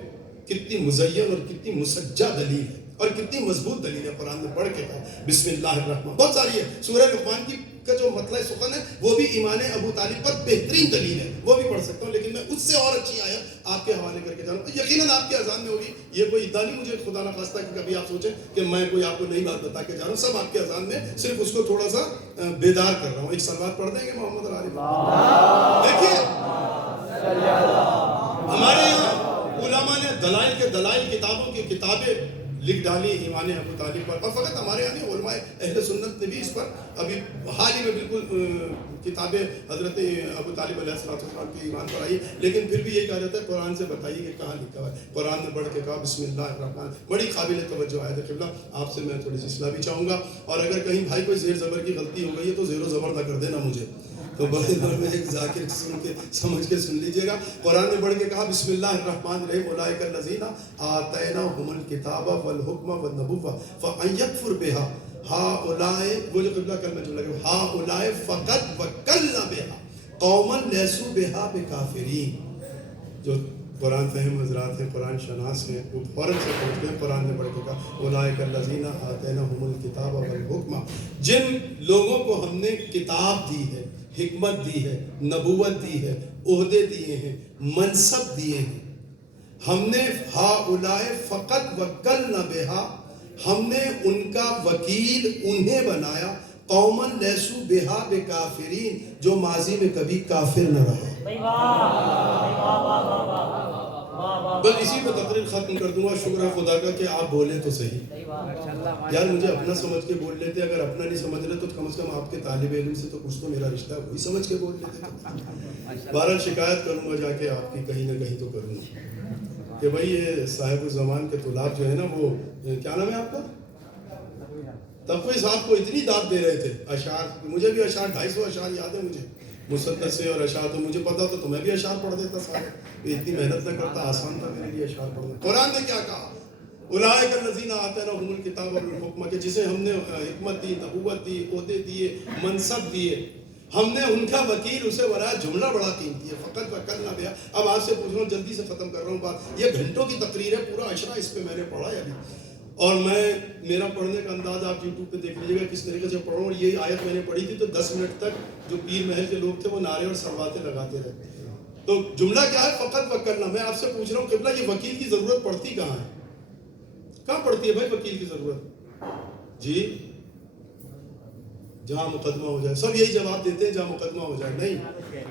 کتنی مزین اور کتنی مسجع دلیل ہے, اور کتنی مضبوط دلیل ہے. قرآن نے پڑھ کے کہا بسم اللہ الرحمن, بہت ساری ہے. سورہ لقمان کی کا جو مطلع سخن ہے وہ بھی ایمان ابو طالب پر بہترین دلیل ہے, وہ بھی پڑھ سکتا ہوں, لیکن میں اس سے اور اچھی آیت آپ کے حوالے کر کے جا رہا ہوں. یقیناً آپ کے اذان میں ہوگی, یہ کوئی ادعا نہیں مجھے خدا نہ خواستہ کہ کبھی آپ سوچیں کہ میں کوئی آپ کو نئی بات بتا کے جا رہا ہوں. سب آپ کے اذان میں, صرف اس کو تھوڑا سا بیدار کر رہا ہوں. ایک صلوات پڑھ دیں گے محمد علی. دیکھیے ہمارے یہاں علماء نے دلائل کے دلائل کتابوں کی کتابیں لکھ ڈالی ایمان ابو طالب پر, اور فقط ہمارے یہاں نہیں, علماء اہل سنت نے بھی اس پر ابھی حال ہی میں بالکل کتابیں حضرت ابو طالب علیہ السلام کے ایمان پر آئی. لیکن پھر بھی یہ کہا جاتا ہے قرآن سے بتائیے کہ کہاں لکھا ہے. قرآن نے بڑھ کے کہا بسم اللہ الرحمن. بڑی قابل توجہ آیت ہے. قبلہ آپ سے میں تھوڑی سی اصلاح بھی چاہوں گا, اور اگر کہیں بھائی کوئی زیر زبر کی غلطی ہو گئی ہے تو زیر و زبر نہ کر دینا مجھے, تو بڑے بڑے میں ایک ذاکر سن کے سمجھ کے سن لیجئے گا. قرآن نے بڑھ کے کہا بسم اللہ الرحمن الرحیم اولئک الذین آتیناہم الکتاب والحکم والنبوۃ فان یکفر بہا ہؤلاء, وہ جو قبلہ کلمہ جو لگے ہؤلاء فقد وکلنا بہا قوما لیسوا بہا بکافرین. جو قرآن فہم حضرات ہیں, قرآن شناس ہیں, وہ فوراً سے پہنچ گئے. قرآن نے بڑھ کے کہا اولئک الذین آتیناہم الکتاب والحکم, جن لوگوں کو ہم نے کتاب دی ہے, حکمت دی ہے, نبوت دی ہے, عہدے دیے ہیں, منصب دیے ہیں, ہم نے ہؤلاء فقط وکلنا بہا, ہم نے ان کا وکیل انہیں بنایا, قومن لیسو بہا بکافرین، جو ماضی میں کبھی کافر نہ رہا۔ بس اسی پہ تقریر ختم کر دوں گا۔ شکر ہے خدا کا کہ آپ بولے تو صحیح یار، مجھے اپنا سمجھ کے بول لیتے، اگر اپنا نہیں سمجھ رہے تو کم از کم آپ کے طالب علم سے تو کچھ تو میرا رشتہ ہے، وہی سمجھ کے بول لیتے۔ بہرحال شکایت کروں گا جا کے آپ کی، کہیں نہ کہیں تو کروں گا کہ بھائی یہ صاحب الزمان کے طلاب جو ہے نا، وہ کیا نام ہے آپ کا، تقوی صاحب کو اتنی داد دے رہے تھے اشعار، مجھے بھی اشعار 250 اشعار یاد ہے مجھے، مسدس سے اور اشعار تو مجھے پتا تو میں بھی اشعار پڑھ دیتا سارے، اتنی محنت نہ کرتا، آسان تھا میرے لیے اشعار پڑھنا۔ قرآن نے کیا کہا، اولئک الذین آتیناہم الکتاب والحکمہ، کہ جسے ہم نے حکمت دی، نبوت دی، عہدے دیے، منصب دیے، ہم نے ان کا وکیل اسے بنایا۔ جملہ بڑا قیمتی ہے، فقط وکلنا بہا۔ اب آپ سے پوچھ رہا ہوں، جلدی سے ختم کر رہا ہوں بات، یہ گھنٹوں کی تقریر ہے، پورا عشرہ اس پہ میں نے پڑھا ہے ابھی، اور میرا پڑھنے کا انداز آپ یوٹیوب پہ دیکھ لیجیے گا کس طریقے سے پڑھ رہا ہوں۔ اور یہ آیت میں نے پڑھی تھی تو 10 منٹ تک جو پیر محل کے لوگ تھے وہ نعرے اور سرواتیں لگاتے رہے۔ تو جملہ کیا ہے، فقط وکلنا۔ میں آپ سے پوچھ رہا ہوں قبلہ، یہ وکیل کی ضرورت پڑتی کہاں ہے؟ کہاں پڑتی ہے بھائی وکیل کی ضرورت؟ جی جہاں مقدمہ ہو جائے، سب یہی جواب دیتے ہیں، جہاں مقدمہ ہو جائے۔ نہیں،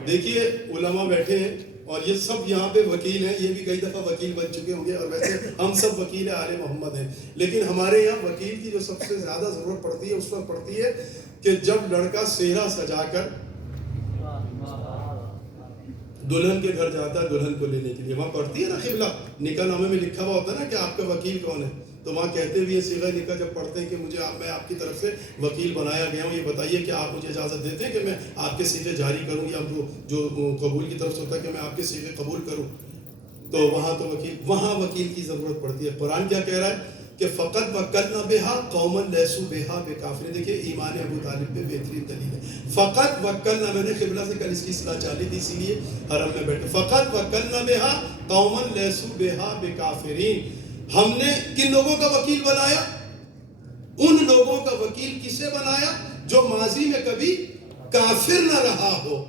دیکھیے علماء بیٹھے ہیں اور یہ سب یہاں پہ وکیل ہیں، یہ بھی کئی دفعہ وکیل بن چکے ہوں گے، اور ویسے ہم سب وکیل آل محمد ہیں، لیکن ہمارے یہاں وکیل کی جو سب سے زیادہ ضرورت پڑتی ہے اس وقت پڑتی ہے کہ جب لڑکا سہرا سجا کر دلہن کے گھر جاتا ہے دلہن کو لینے کے لیے، وہاں پڑھتی ہے نا قبلہ، نکاح نامے میں لکھا ہوا ہوتا ہے نا کہ آپ کا وکیل کون ہے، تو وہاں کہتے بھی یہ صیغہ نکاح جب پڑھتے ہیں کہ میں آپ کی طرف سے وکیل بنایا گیا ہوں، یہ بتائیے کہ آپ مجھے اجازت دیتے ہیں کہ میں آپ کے صیغے جاری کروں، یا جو قبول کی طرف سے ہوتا ہے کہ میں آپ کے صیغے قبول کروں، تو وہاں وکیل کی ضرورت پڑتی ہے۔ قرآن کیا کہہ رہا ہے کہ فقط وکلنا بہا قومن لیسو بہا بکافرین۔ دیکھیے ایمان ابو طالب پہ بہترین دلیل ہے، فقط وکلنا۔ میں نے قبلہ سے کل اس کی اصلاح چالی تھی، اسی لیے حرم میں بیٹھے، فقط وکلنا بہا قومن لیسو بہا بکافرین۔ ہم نے کن لوگوں کا وکیل بنایا؟ ان لوگوں کا وکیل کسے بنایا جو ماضی میں کبھی کافر نہ رہا ہو۔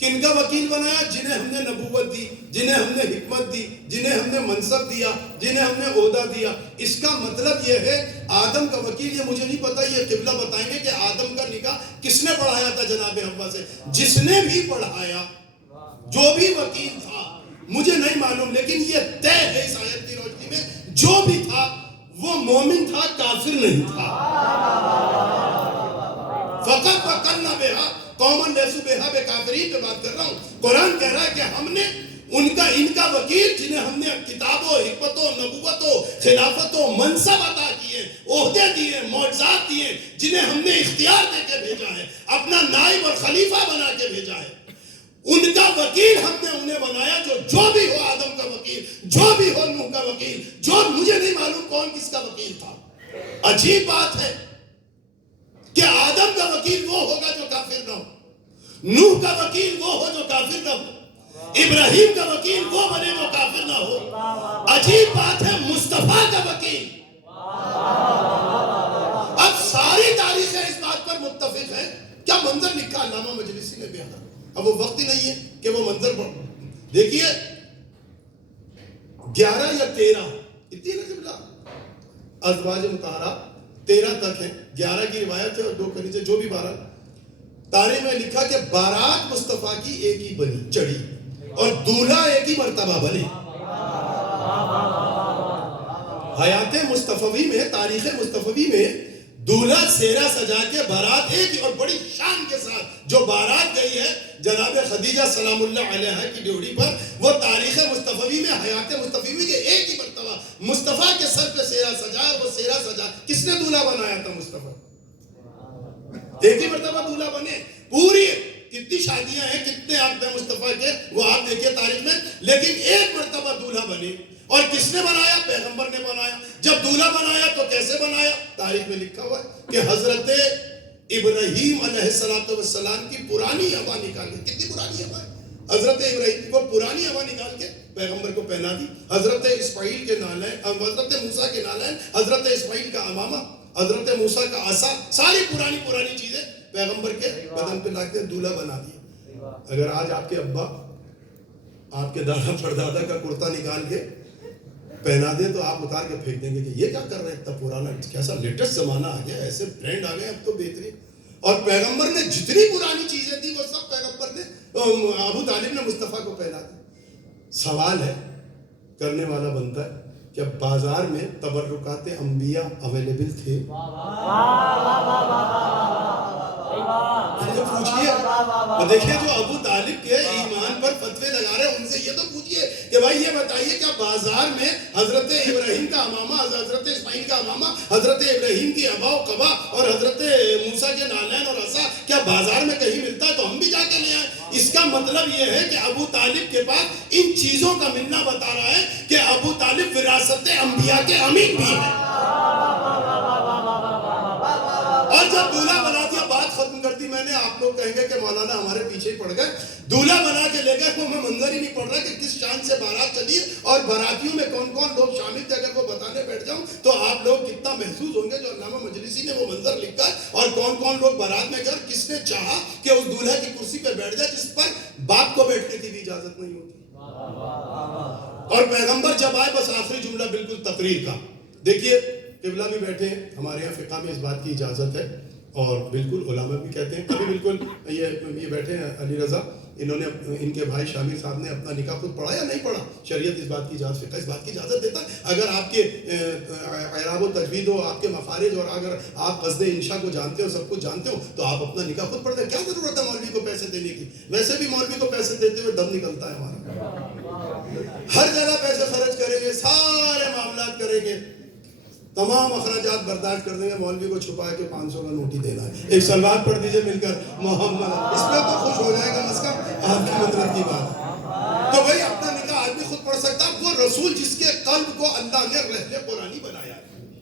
کن کا وکیل بنایا؟ جنہیں ہم نے نبوت دی، جنہیں ہم نے حکمت دی، جنہیں ہم نے منصب دیا، جنہیں ہم نے عہدہ دیا۔ اس کا مطلب یہ ہے آدم کا وکیل، یہ مجھے نہیں پتا، یہ قبلہ بتائیں گے کہ آدم کا نکاح کس نے پڑھایا تھا جناب حوا سے؟ جس نے بھی پڑھایا، جو بھی وکیل تھا، مجھے نہیں معلوم، لیکن یہ طے ہے اس آیت کی روشنی میں، جو بھی تھا وہ مومن تھا، کافر نہیں تھا۔ فقط وکلنا بہا قومن لیسو بہا بکافرین پہ بات کر رہا ہوں۔ قرآن کہہ رہا ہے کہ ہم نے ان کا وکیل، جنہیں ہم نے کتابوں، حکمتوں، نبوتوں، خلافتوں، منصب عطا کیے، عہدے دیے، معجزات دیے، جنہیں ہم نے اختیار دے کے بھیجا ہے، اپنا نائب اور خلیفہ بنا کے بھیجا ہے، ان کا وکیل ہم نے انہیں بنایا، جو بھی ہو آدم کا وکیل، جو بھی ہو نوح کا وکیل، جو مجھے نہیں معلوم کون کس کا وکیل تھا۔ عجیب بات ہے کہ آدم کا وکیل وہ ہوگا جو کافر نہ ہو، نوح کا وکیل وہ ہو جو کافر نہ ہو، ابراہیم کا وکیل وہ بنے جو کافر نہ ہو۔ عجیب بات ہے مصطفیٰ کا وکیل۔ اب ساری تاریخیں اس بات پر متفق ہیں، کیا منظر لکھا علامہ مجلسی نے بیان۔ اب وہ وقت ہی نہیں ہے کہ وہ منظر پڑھ، دیکھیے 11 یا 13 اتنی نا قبلہ ازواج مطہرہ 13 تک ہیں، 11 کی روایت ہے اور 2 کنیزیں، جو بھی 12۔ تاریخ میں لکھا کہ بارات مصطفیٰ کی ایک ہی بنی چڑھی اور دولہا ایک ہی مرتبہ بنے۔ حیات مصطفی میں، تاریخ مصطفی میں دولہا سیرا سجا کے بارات ایک ہی، اور بڑی شان کے ساتھ جو بارات گئی ہے جناب خدیجہ سلام اللہ علیہا کی ڈیوڑی پر، وہ تاریخ مصطفی میں، حیات مصطفی میں یہ ایک ہی مرتبہ مصطفیٰ کے سر پہ سیرا سجا، اور وہ سیرا سجا کس نے دولہا بنایا تھا؟ مصطفیٰ۔ ایک ہی مرتبہ دولہا بنے۔ پوری کتنی شادیاں ہیں، کتنے عقد ہیں مصطفیٰ کے، وہ آپ دیکھیں تاریخ میں، لیکن ایک مرتبہ دولہا بنے، اور کس نے بنایا؟ پیغمبر نے بنایا۔ جب دولہا بنایا تو کیسے بنایا؟ تاریخ میں لکھا ہوا ہے کہ حضرت ابراہیم علیہ السلام کی پرانی ہوا نکال کے، کتنی پرانی ہوا ہے، حضرت ابراہیم کو پرانی ہوا نکال کے پیغمبر کو پہنا دی۔ حضرت اسماعیل کے نالین، حضرت موسیٰ کے نالین، حضرت اسماعیل کا امامہ، حضرت موسیٰ کا عصا، ساری پرانی چیزیں پیغمبر کے بدن پہ لا کے دولہا بنا دیا۔ اگر آج آپ کے ابا آپ کے دادا پردادا کا کرتا نکال کے پہنا دیں تو آپ اتار کے پھینک دیں گے کہ یہ کیا کر رہے ہیں، اتنا پرانا، کیسا لیٹسٹ زمانہ آ گیا، ایسے ٹرینڈ آ گئے اب تو بہترین۔ اور پیغمبر نے جتنی پرانی چیزیں تھی وہ سب پیغمبر نے ابو طالب نے مصطفیٰ کو پہنا دی. سوال ہے کرنے والا بنتا ہے کہ اب بازار میں تبرکات انبیاء اویلیبل تھے؟ پوچھئے. اور دیکھیے جو ابو طالب کے ایمان پر فتوے لگا رہے ہیں ان سے یہ تو پوچھئے کہ بھائی یہ بتائیے کیا بازار میں حضرت ابراہیم کا امامہ، حضرت اسماعیل کا امامہ، حضرت ابراہیم کی ابا و قبا اور حضرت موسیٰ کے نالین اور عصا کیا بازار میں کہیں ملتا ہے تو ہم بھی جا کے لے آئیں؟ اس کا مطلب یہ ہے کہ ابو طالب کے پاس ان چیزوں کا ملنا بتا رہا ہے کہ ابو طالب وراثت انبیاء کے امین بھی ہیں. اور جب دولہا بنا دیا بات ختم کر دی میں نے. آپ لوگ کہیں گے کہ مولانا ہمارے پیچھے ہی پڑ گئے. دولہا بنا کے لے گئے وہ میں منظر ہی نہیں پڑ رہا کہ کس شان سے بارات چلی اور باراتیوں میں کون کون لوگ شامل تھے. اگر وہ بتانے بیٹھ جاؤں تو آپ لوگ کتنا محسوس ہوں گے جو علامہ مجلسی نے وہ منظر لکھا ہے اور کون کون لوگ بارات میں گئے اور کس نے چاہا کہ اس دولہا کی کرسی پہ بیٹھ جائے جس پر باپ کو بیٹھنے کی بھی اجازت نہیں ہوتی. اور پیغمبر جب آئے بس آخری جملہ بالکل تقریر کا. دیکھیے قبلہ بھی بیٹھے ہیں, ہمارے یہاں فقہ میں اس بات کی اجازت ہے اور بالکل علماء بھی کہتے ہیں. ابھی بالکل یہ بیٹھے ہیں علی رضا, انہوں نے ان کے بھائی شامل صاحب نے اپنا نکاح خود پڑھا یا نہیں پڑھا؟ شریعت اس بات کی اجازت, فقہ اس بات کی اجازت دیتا ہے. اگر آپ کے اعراب و تجوید ہو, آپ کے مخارج اور اگر آپ قصد انشاء کو جانتے ہو, سب کچھ جانتے ہو تو آپ اپنا نکاح خود پڑھ دیں. کیا ضرورت ہے مولوی کو پیسے دینے کی؟ ویسے بھی مولوی کو پیسے دیتے ہوئے دم نکلتا ہے ہمارا. ہر جگہ پیسے خرچ کریں گے, سارے معاملات کریں گے, تمام اخراجات برداشت کر دیں گے, مولوی کو چھپا کے 500 کا نوٹ ہی دینا ہے. ایک سلوات پڑھ دیجئے مل کر محمد, اس پہ تو خوش ہو جائے گا کم از کم. آپ کی مدرت کی بات ہے. تو بھئی اپنا نکاح آدمی خود پڑھ سکتا, وہ رسول جس کے قلب کو اللہ نے رحلِ قرآنی بنایا.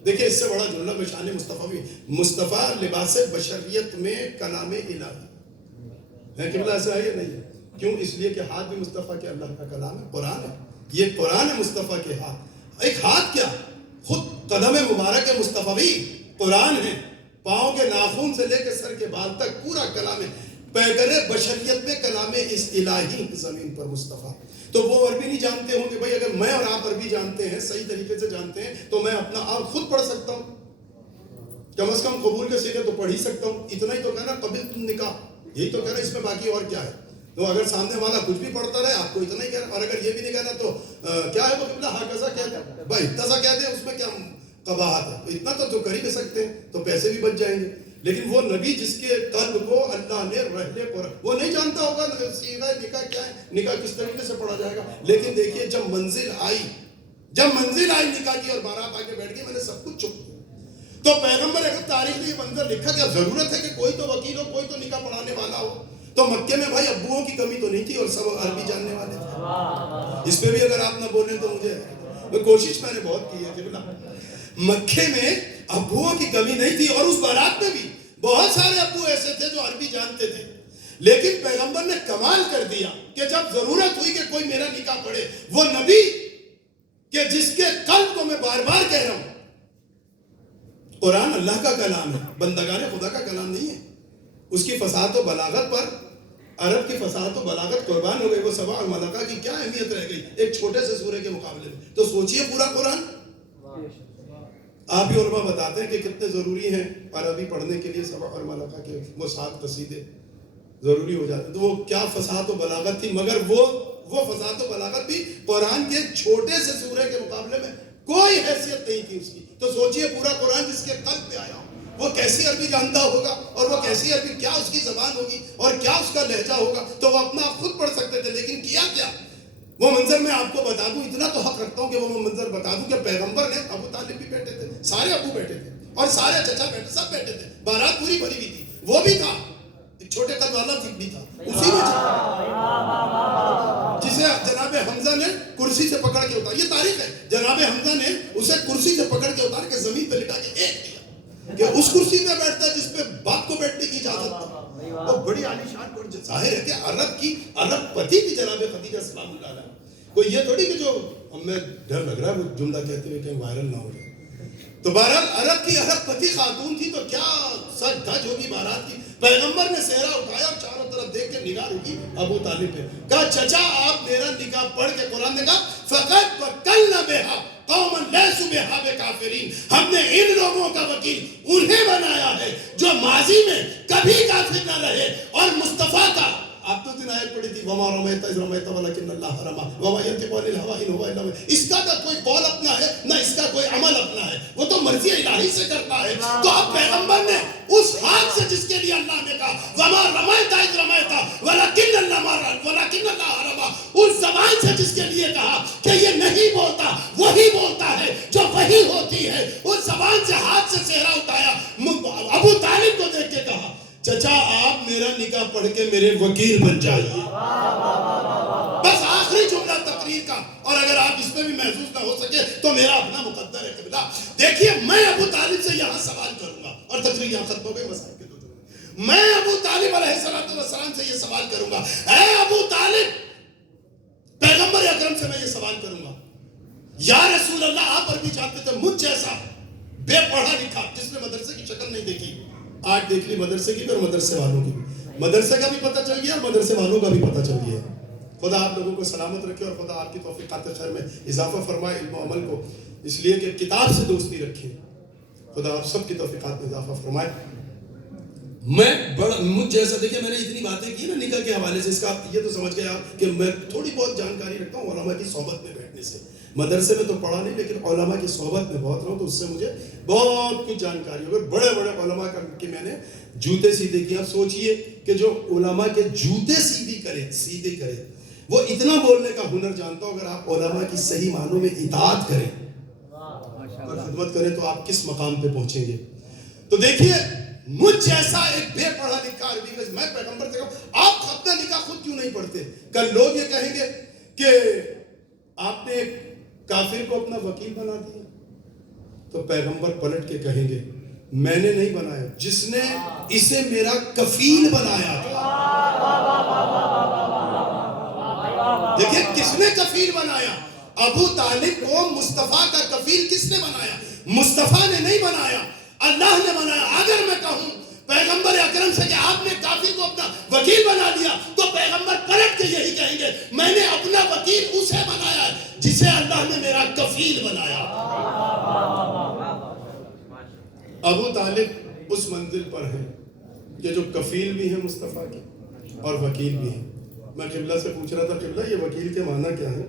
دیکھیں اس سے بڑا جملہ بشان مصطفیٰ بھی, مصطفیٰ لباس بشریت میں کلام الہی ہے. قبلہ ایسا ہے یا نہیں ہے؟ کیوں؟ اس لیے کہ ہاتھ بھی مصطفیٰ کے اللہ کا کلام ہے, قرآن ہے. یہ قرآن ہے مصطفیٰ کے ہاتھ. ایک ہاتھ کیا, خود قدم مبارک مصطفیٰ بھی قرآن ہے. پاؤں کے ناخن سے لے کے سر کے بال تک پورا کلام ہے. پیکر بشریت میں کلام اس الہی زمین پر مصطفیٰ. تو وہ عربی نہیں جانتے ہوں کہ بھئی اگر میں اور آپ عربی جانتے ہیں, صحیح طریقے سے جانتے ہیں, تو میں اپنا آپ خود پڑھ سکتا ہوں. کم از کم قبول کے سیغے تو پڑھ ہی سکتا ہوں. اتنا ہی تو کہنا قبل تم نکاح, یہی تو کہنا, اس میں باقی اور کیا ہے. تو اگر سامنے والا کچھ بھی پڑھتا رہے آپ کو اتنا ہی کہنا, اور اگر یہ بھی نہیں کہنا تو کیا ہے وہ قبلہ ہاکذا کہتے ہیں, بھائی اتنا کہتے ہیں, اس میں کیا قباحت ہے. اتنا تو کر ہی نہیں سکتے ہیں, تو پیسے بھی بچ جائیں گے. لیکن وہ نبی جس کے قلب کو اللہ نے رحلے پر, وہ نہیں جانتا ہوگا سیغہ نکاح کیا ہے, نکاح کس طریقے سے پڑھا جائے گا. لیکن دیکھیے جب منزل آئی نکاح کی اور بارات آگے بیٹھ گئی, میں نے سب کچھ چپ کیا. تو پیغمبر اگر تاریخ میں یہ منظر لکھا کہ اب ضرورت ہے کہ کوئی تو وکیل ہو, کوئی تو نکاح پڑھانے والا ہو. تو مکے میں بھائی ابوؤں کی کمی تو نہیں تھی اور سب عربی جاننے والے تھے. اس پہ بھی اگر آپ نہ بولیں تو مجھے کوشش میں نے بہت کی ہے. مکے میں ابوؤں کی کمی نہیں تھی اور اس بارات میں بھی بہت سارے ابو ایسے تھے جو عربی جانتے تھے. لیکن پیغمبر نے کمال کر دیا کہ جب ضرورت ہوئی کہ کوئی میرا نکاح پڑھے, وہ نبی کہ جس کے قلب کو میں بار بار کہہ رہا ہوں, قرآن اللہ کا کلام ہے, بندگان خدا کا کلام نہیں ہے. اس کی فصاحت و بلاغت پر عرب کی فصاحت و بلاغت قربان ہو گئی. وہ سبع اور ملکہ کی کیا اہمیت رہ گئی ایک چھوٹے سے سورے کے مقابلے میں. تو سوچئے پورا قرآن. آپ ہی علماء بتاتے ہیں کہ کتنے ضروری ہیں عربی پڑھنے کے لیے. سبع اور ملکہ کے وہ 7 قصیدے ضروری ہو جاتے. تو وہ کیا فصاحت و بلاغت تھی, مگر وہ فصاحت و بلاغت بھی قرآن کے چھوٹے سے سورے کے مقابلے میں کوئی حیثیت نہیں تھی اس کی. تو سوچئے پورا قرآن جس کے قلب پہ آیا, وہ کیسی عربی جانتا ہوگا, اور وہ کیسی عربی, کیا اس کی زبان ہوگی اور کیا اس کا لہجہ ہوگا. تو وہ اپنا آپ خود پڑھ سکتے تھے, لیکن کیا کیا وہ منظر میں آپ کو بتا دوں, اتنا تو حق رکھتا ہوں کہ وہ منظر بتا دوں کہ پیغمبر نے, ابو طالب بھی بیٹھے تھے, سارے ابو بیٹھے تھے اور سارے چچا بیٹھے, سب بیٹھے تھے. بارات پوری بھری ہوئی تھی, وہ بھی تھا, ایک چھوٹے قد والا بھی تھا, اسی میں جسے جناب حمزہ نے کرسی سے پکڑ کے اتار, یہ تاریخ ہے, جناب حمزہ نے اسے کرسی سے پکڑ کے اتار کے زمین پہ لٹا کے ایک دیا کہ اس کرسی پہ بیٹھتا ہے جس پہ باپ کو بیٹھنے کی اجازت تھی. وہ بڑی عالی شان پر ظاہر ہے کہ عرب پتی بھی جناب خدیجہ سلام اللہ علیہ. کوئی یہ تھوڑی کہ جو ہمیں ڈر لگ رہا ہے وہ جملہ کہتے ہوئے کہیں وائرل نہ ہو جائے. تو بہرحال عرب کی عرب پتی خاتون تھی, تو کیا سچ دھج ہوگی بارات کی. پیغمبر نے صحرا اٹھایا اور چاروں طرف دیکھ کے نگاہ رکی ابو طالب پہ, کہا چچا آپ میرا نکاح پڑھ کے, قرآن نے کہا فقط وکلنا بہا قوما لیسوا بہا بکافرین, ہم نے ان لوگوں کا وکیل انہیں بنایا ہے جو ماضی میں کبھی کافر نہ رہے. اور مصطفیٰ کا آپ تو دن آیت پڑھی تھی وما رمیت اذ رمیت ولکن اللہ رمی وما ينطق عن الهوى ان هو الا وحی. اس کا نہ کوئی قول اپنا ہے نہ اس کا کوئی عمل اپنا ہے, وہ تو مرضی الہی سے کرتا ہے. تو اب پیغمبر نے اس ہاتھ سے جس کے لیے اللہ نے کہا وما رمیت اذ رمیت ولکن اللہ رمی, اس زبان سے جس کے لیے کہا کہ یہ نہیں بولتا وہی بولتا ہے جو وہی ہوتی ہے, اس زبان سے ہاتھ سے صحرا اٹھایا. ابو طالب کو دیکھ کے کہا چچا آپ میرا نکاح پڑھ کے میرے وکیل بن جائیے. بس آخری جملہ تقریر کا, اور اگر آپ اس میں بھی محسوس نہ ہو سکے تو میرا اپنا مقدر ہے قبلہ. دیکھیے میں ابو طالب سے یہاں سوال کروں گا, اور تقریر یہاں ختم ہو گئی, مسائل کے دو جملے. میں ابو طالب علیہ السلام سے یہ سوال کروں گا, اے ابو طالب, پیغمبر اکرم سے میں یہ سوال کروں گا, یا رسول اللہ آپ عربی جانتے تھے, مجھ جیسا بے پڑھا لکھا جس نے مدرسے کی شکل نہیں دیکھی, آج دیکھ لی مدرسے کی اور مدرسے والوں کی, مدرسے کا بھی پتہ چل گیا اور مدرسے والوں کا بھی پتہ چل گیا. خدا آپ لوگوں کو سلامت رکھے اور خدا آپ کی توفیقات خیر میں اضافہ فرمائے, علم و عمل کو, اس لیے کہ کتاب سے دوستی رکھیں. خدا آپ سب کی توفیقات میں اضافہ فرمائے. مجھ جیسا, دیکھیں میں نے اتنی باتیں کی نا نکاح کے حوالے سے, اس کا یہ تو سمجھ گئے آپ کہ میں تھوڑی بہت جانکاری رکھتا ہوں علماء کی صحبت میں بیٹھنے سے. مدرسے میں تو پڑھا نہیں, لیکن علماء کی صحبت میں بہت رہا, تو اس سے مجھے بہت کچھ جانکاری ہوگی. بڑے بڑے علماء کے میں نے جوتے سیدھے کیے. آپ سوچئے کہ جو علماء کے جوتے سیدھے کرے وہ اتنا بولنے کا ہنر جانتا ہو. اگر آپ علماء کی صحیح معنوں میں اطاعت کریں اور خدمت کریں تو آپ کس مقام پہ پہنچیں گے. تو دیکھیے مجھ جیسا ایک بے پڑھا لکھا عربی میں, میں پیغمبر سے کہوں آپ ختم نکاح خود کیوں نہیں پڑھتے. کل لوگ یہ کہیں گے کہ آپ نے ایک کافر کو اپنا وکیل بنا دیا, تو پیغمبر پلٹ کے کہیں گے میں نے نہیں بنایا, جس نے اسے میرا کفیل بنایا تھا. دیکھیں کس نے کفیل بنایا, ابو طالب کو مصطفیٰ کا کفیل کس نے بنایا؟ مصطفیٰ نے نہیں بنایا, اللہ نے بنایا. اگر میں کہوں پیغمبر اکرم سے کہ آپ نے کافر کو اپنا وکیل بنا دیا, تو پیغمبر پلٹ کے یہی کہیں گے میں نے اپنا وکیل اسے بنایا جسے اللہ نے میرا کفیل بنایا. ابو طالب اس منزل پر ہیں کہ جو کفیل بھی ہیں مصطفیٰ کے اور وکیل بھی ہیں. میں قبلہ سے پوچھ رہا تھا, قبلہ یہ وکیل کے معنی کیا ہے؟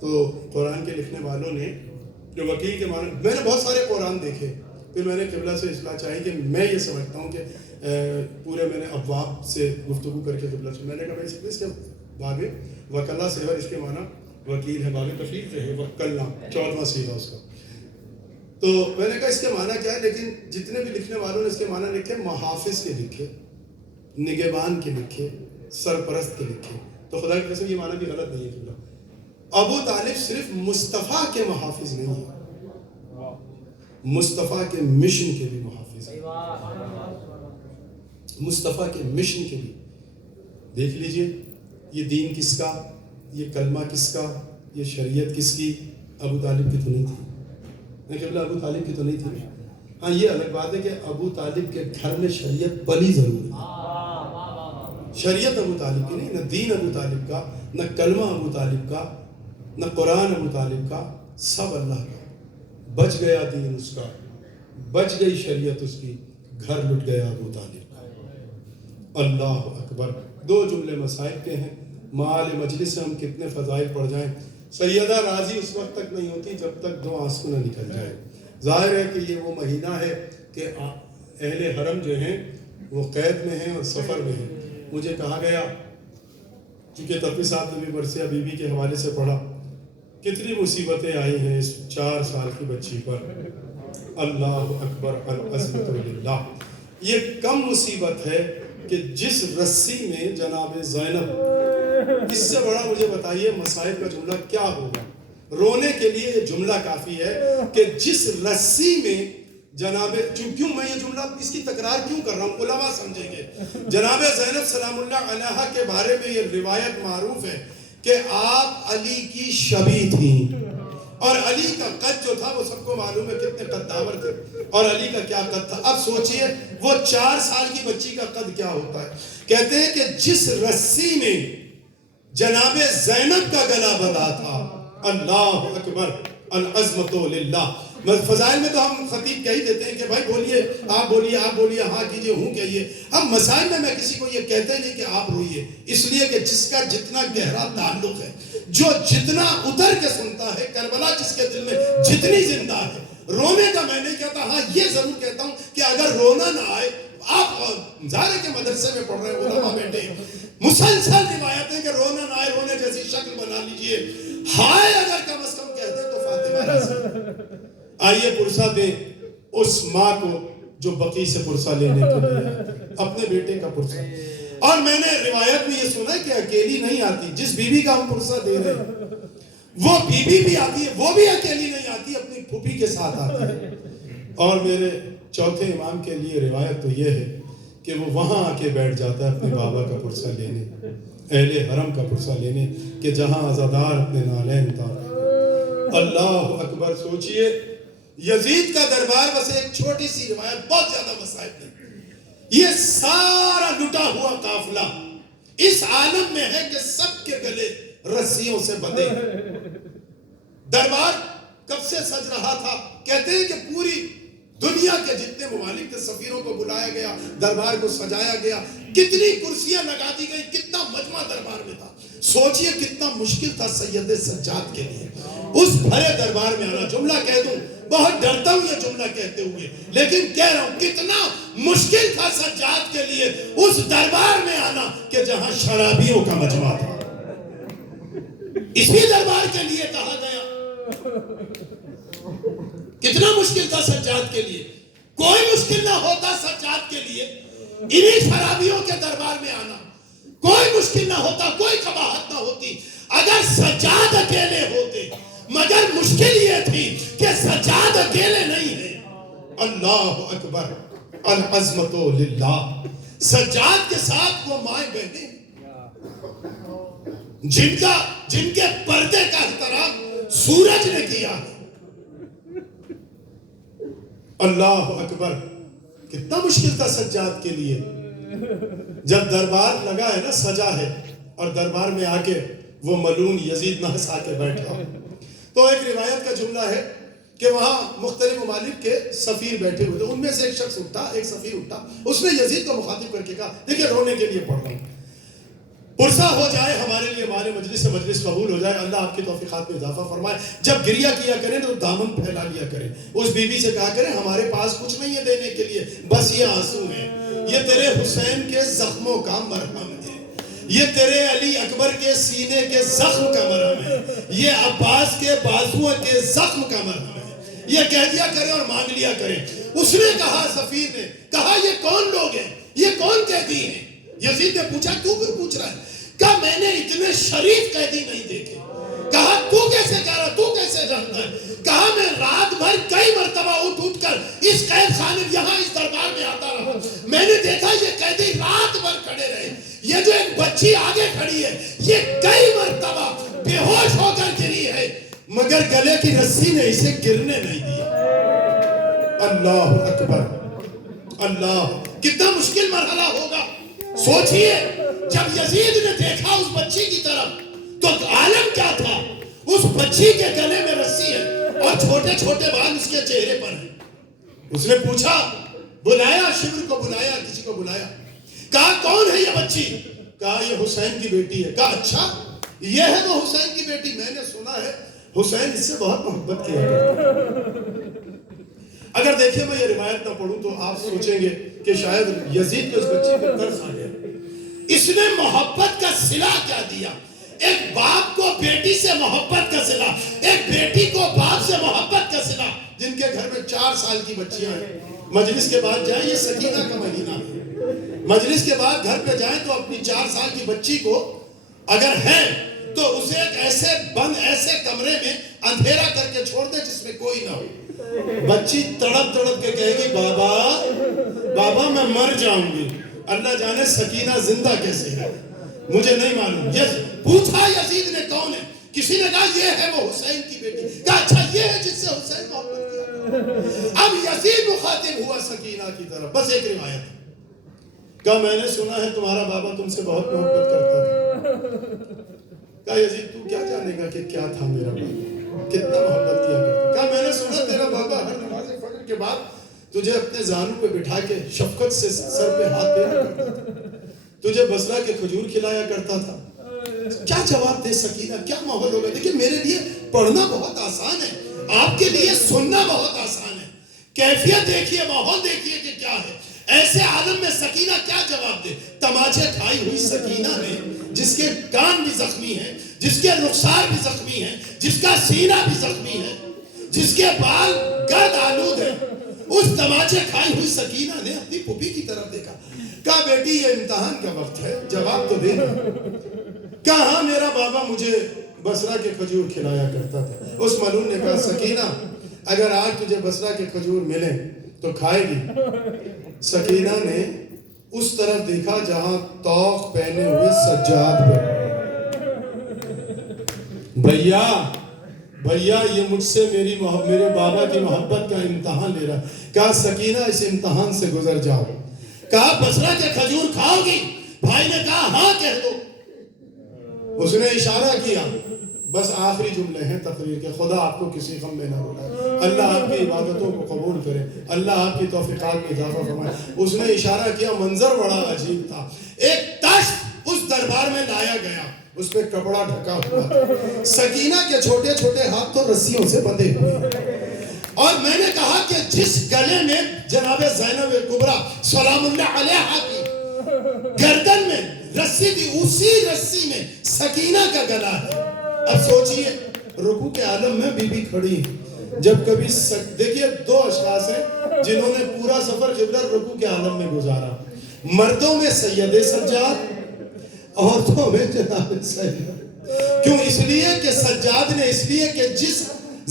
تو قرآن کے لکھنے والوں نے جو وکیل کے معنی, میں نے بہت سارے قرآن دیکھے, پھر میں نے قبلہ سے اصلاح چاہی کہ میں یہ سمجھتا ہوں کہ پورے میں نے ابواب سے گفتگو کر کے قبلہ سے میں نے کہا اس کے باب وکلا سے, اور اس کے معنی وکیل ہے, باب کفیل سے ہے وکلنا 14واں سیغہ اس کا. تو میں نے کہا اس کے معنی کیا ہے, لیکن جتنے بھی لکھنے والوں نے اس کے معنی لکھے, محافظ کے لکھے, نگہبان کے لکھے, سرپرست کے لکھے. تو خدا کی قسم یہ معنی بھی غلط نہیں ہے قبلہ. ابو طالب صرف مصطفیٰ کے محافظ نہیں ہیں, مصطفیٰ کے مشن کے بھی محافظ ہیں. مصطفیٰ کے مشن کے بھی. دیکھ لیجئے یہ دین کس کا, یہ کلمہ کس کا, یہ شریعت کس کی؟ ابو طالب کی تو نہیں تھی. ابو طالب کی تو نہیں تھی. ہاں یہ الگ بات ہے کہ ابو طالب کے گھر میں شریعت پلی ضرور ہے. شریعت ابو طالب کی نہیں, نہ دین ابو طالب کا, نہ کلمہ ابو طالب کا, نہ قرآن ابو طالب کا, سب اللہ کا. بچ گیا دین اس کا, بچ گئی شریعت اس کی, گھر لٹ گیا ابو طالب کا. اللہ اکبر. دو جملے مسائل کے ہیں, معال مجلس سے ہم کتنے فضائل پڑھ جائیں. سیدہ راضی اس وقت تک نہیں ہوتی جب تک دو آنسو نہ نکل جائے. ظاہر ہے کہ یہ وہ مہینہ ہے کہ اہل حرم جو ہیں وہ قید میں ہیں اور سفر میں ہیں. مجھے کہا گیا, کیونکہ تقوی صاحب نے بھی مرثیہ بی بی کے حوالے سے پڑھا, کتنی مصیبتیں آئی ہیں اس 4 سال کی بچی پر. اللہ اکبر, العظمت للہ. یہ کم مصیبت ہے کہ جس رسی میں جناب زینب, اس سے بڑا مجھے بتائیے مسائل کا جملہ کیا ہوگا. رونے کے لیے یہ جملہ کافی ہے کہ جس رسی میں جناب, کیوں میں یہ جملہ اس کی تکرار کیوں کر رہا ہوں, علماء سمجھیں گے. جناب زینب سلام اللہ علیہا کے بارے میں یہ روایت معروف ہے کہ آپ علی کی شبیہ تھیں, اور علی کا قد جو تھا وہ سب کو معلوم ہے کتنے قداور تھے, اور علی کا کیا قد تھا. اب سوچئے وہ 4 سال کی بچی کا قد کیا ہوتا ہے. کہتے ہیں کہ جس رسی میں جناب زینب کا گلا بندھا تھا, اللہ اکبر, العظمت للہ, فضائل میں تو ہم خطیب کہہ ہی دیتے ہیں کہ بھائی بولیے، آپ بولیے، ہاں کیجئے، ہوں کہیے. اب مسائل میں کسی کو یہ کہتا ہی نہیں کہ آپ روئیے، اس لیے کہ جس کا جتنا گہرا تعلق ہے، جو جتنا اتر کے سنتا ہے، کربلا جس کے دل میں جتنی زندہ ہے، رونے کا میں نہیں کہتا. ہاں یہ ضرور کہتا ہوں کہ اگر رونا نہ آئے، آپ ظاہر کے مدرسے میں پڑھ رہے ہیں، علماء بیٹھے ہیں، مسلسل روایتیں کہ رونا نہ آئے، رونے جیسی شکل بنا لیجئے، ہائے اگر کم از کم کہہ دیں تو فاتحہ راضی. آئیے پرسہ دیں اس ماں کو جو بقی سے پرسہ لینے کے لیے، اپنے بیٹے کا پرسہ. اور میں نے روایت میں یہ سنا ہے کہ اکیلی نہیں آتی. جس بیوی کا ہم پرسہ دے رہے ہیں وہ بیوی بھی آتی ہے، وہ بھی اکیلی نہیں آتی، اپنی پھوپھی کے ساتھ آتی ہے. اور میرے چوتھے امام کے لیے روایت تو یہ ہے کہ وہ وہاں آ کے بیٹھ جاتا ہے اپنے بابا کا پرسہ لینے، اہل حرم کا پرسہ لینے، کہ جہاں عزادار اپنے نالین اتارے. اللہ اکبر. سوچئے یزید کا دربار، بس ایک چھوٹی سی روایت، بہت زیادہ مسائل نہیں، یہ سارا لٹا ہوا قافلہ اس عالم میں ہے کہ سب کے گلے رسیوں سے بندھے. دربار کب سے سج رہا تھا؟ کہتے ہیں کہ پوری دنیا کے جتنے ممالک تھے سفیروں کو بلایا گیا، دربار کو سجایا گیا، کتنی کرسیاں لگا دی گئی، کتنا مجمع دربار میں تھا. سوچئے کتنا مشکل تھا سید سجاد کے لیے اس بھرے دربار میں آنا. جملہ کہہ دوں، بہت ڈرتا ہوں یہ جملہ کہتے ہوئے، لیکن کہہ رہا ہوں کتنا مشکل تھا سجاد کے لیے اس دربار میں آنا کہ جہاں شرابیوں کا مجمع تھا. اسی دربار کے لیے کہا گیا. کتنا مشکل تھا سجاد کے لیے. کوئی مشکل نہ ہوتا سجاد کے لیے انہی شرابیوں کے دربار میں آنا، کوئی مشکل نہ ہوتا، کوئی قباحت نہ ہوتی اگر سجاد اکیلے ہوتے. مگر مشکل یہ تھی کہ سجاد اکیلے نہیں ہیں. اللہ اکبر، العظمت للہ. سجاد کے ساتھ وہ مائیں بہنیں جن کے پردے کا احترام سورج نے کیا ہے. اللہ اکبر. کتنا مشکل تھا سجاد کے لیے. جب دربار لگا ہے نا، سجا ہے، اور دربار میں آ کے وہ ملعون یزید نحس آ کے بیٹھا. تو ایک روایت کا جملہ ہے کہ وہاں مختلف ممالک کے سفیر بیٹھے ہوئے تھے. ان میں سے ایک شخص اٹھا، ایک سفیر اٹھا، اس نے یزید کو مخاطب کر کے کہا، دیکھیں رونے کے لیے پڑھ رہا ہوں، پرسہ ہو جائے ہمارے لیے، ہمارے مجلس سے مجلس قبول ہو جائے، اللہ آپ کی توفیقات میں اضافہ فرمائے. جب گریہ کیا کریں تو دامن پھیلا لیا کریں. اس بی بی سے کہا کریں ہمارے پاس کچھ نہیں ہے دینے کے لیے، بس یہ آنسو ہیں، یہ تیرے حسین کے زخموں کا مرہم ہے، یہ تیرے علی اکبر کے سینے کے زخم کا مرہم ہے، یہ عباس کے بازوؤں کے زخم کا مرہم ہے. یہ کہہ دیا کریں اور مانگ لیا کریں. اس نے کہا، سفیر نے کہا، یہ کون لوگ ہیں، یہ کون قیدی ہیں؟ یزید نے پوچھا، کیوں پوچھ رہا ہے؟ کہا میں نے اتنے شریف قیدی نہیں دیکھے. کہا تو کیسے کہہ رہا، تو کیسے جانتا ہے؟ کہا میں رات بھر کئی مرتبہ اٹھ کر اس قید خانے یہاں اس دربار میں آتا رہا، میں نے دیکھا یہ قیدی رات بھر کھڑے رہے. یہ جو ایک بچی آگے کھڑی ہے یہ کئی مرتبہ بے ہوش ہو کر گری ہے، مگر گلے کی رسی نے اسے گرنے نہیں دیا. اللہ اکبر. اللہ، کتنا مشکل مرحلہ ہوگا. سوچئے جب یزید نے دیکھا اس بچی کی طرف تو عالم کیا تھا. اس بچی کے گلے میں رسی ہے اور چھوٹے چھوٹے بال اس کے چہرے پر ہیں. اس نے پوچھا، بلایا، شبر کو بلایا، کسی کو بلایا. کہا کون ہے یہ بچی؟ کہا یہ حسین کی بیٹی ہے. کہا اچھا یہ ہے وہ حسین کی بیٹی؟ میں نے سنا ہے حسین اس سے بہت محبت کیا ہے. اگر دیکھیں میں یہ روایت نہ پڑھوں تو آپ سوچیں گے کہ شاید یزید کو اس بچی پر ترس آ گیا. اس نے محبت کا صلہ کیا دیا. ایک باپ کو بیٹی سے محبت کا صلہ، ایک بیٹی کو باپ سے محبت کا صلہ. جن کے گھر میں 4 سال کی بچیاں ہیں، مجلس کے بعد جائیں، یہ سکینہ کا مہینہ ہے، مجلس کے بعد گھر پہ جائیں تو اپنی 4 سال کی بچی کو اگر ہے تو اسے ایک ایسے کمرے میں اندھیرا کر کے چھوڑ دے جس میں کوئی نہ ہو. بچی تڑپ تڑپ کے کہے گی، بابا میں مر جاؤں گی. اللہ جانے سکینہ زندہ کیسے ہے، مجھے نہیں معلوم. پوچھا یزید نے کون ہے؟ کسی نے کہا یہ ہے وہ حسین کی بیٹی. کہا اچھا یہ ہے جس سے حسین محبت کیا. اب یزید مخاطب ہوا سکینہ کی طرف. بس ایک روایت کہا میں نے سنا ہے تمہارا بابا تم سے بہت محبت کرتا تھا. کہا یزید تو کیا جانے گا کہ کیا تھا میرا بابا. کتنا محبت کیا کرتا. کہا میں نے سنا تیرا بابا ہر نماز فجر کے بعد تجھے اپنے زانوں پہ بٹھا کے شفقت سے سر پہ ہاتھ پھیرا کرتا تھا, تجھے بصرہ کے کھجور کھلایا کرتا تھا. کیا جواب دے سکینہ, کیا ماحول ہوگا. دیکھیں میرے لیے پڑھنا بہت آسان ہے, آپ کے لیے سننا بہت آسان ہے. کیفیت دیکھیے, ماحول دیکھیے کہ کیا ہے. ایسے عالم میں سکینہ کیا جواب دے. تماچے کھائی ہوئی سکینہ نے, جس کے کان بھی زخمی ہیں, جس کے رخسار بھی زخمی ہیں, جس کا سینہ بھی زخمی ہے, جس کے بال گرد آلود ہیں, اس تماچے کھائی ہوئی سکینہ نے اپنی پھوپھی کی طرف دیکھا. کہا بیٹی یہ امتحان کا وقت ہے, جواب تو دینا. کہا ہاں میرا بابا مجھے بصرہ کے کھجور کھلایا کرتا تھا. اس ملعون نے کہا سکینہ اگر آج تجھے بصرہ کے کھجور ملیں تو کھائے گی. سکینہ نے اس طرف دیکھا جہاں طوق پہنے ہوئے سجاد پر. بھیا یہ مجھ سے میرے بابا کی محبت کا امتحان لے رہا. کہا سکینہ اس امتحان سے گزر جاؤ. کہا بصرہ کے کھجور کھاؤ گی؟ بھائی نے کہا ہاں کہہ دو. اس نے اشارہ کیا, بس آخری جملے ہیں تقریر کے, خدا آپ کو کسی غم میں نہ رلائے, اللہ آپ کی عبادتوں کو قبول کرے, اللہ آپ کی توفیقات میں اضافہ فرمائے. اس نے اشارہ کیا, منظر بڑا عجیب تھا. ایک تشت اس دربار میں لایا گیا, اس پہ کپڑا ڈھکا ہوا تھا. سکینہ کے چھوٹے چھوٹے ہاتھ تو رسیوں سے بندھے ہوئے, اور میں نے کہا کہ جس گلے میں جناب زینب کبریٰ سلام اللہ علیہا کی گردن میں رسی تھی, اسی رسی میں سکینہ کا گلا ہے. اب سوچئے رکوع کے عالم میں بی بی کھڑی ہے. جب کبھی دیکھیے دو اشخاص ہیں جنہوں نے پورا سفر قبلہ رکوع کے عالم میں گزارا. مردوں میں سید سجاد, عورتوں میں جناب سید. کیوں؟ اس لیے کہ سجاد نے, اس لیے کہ جس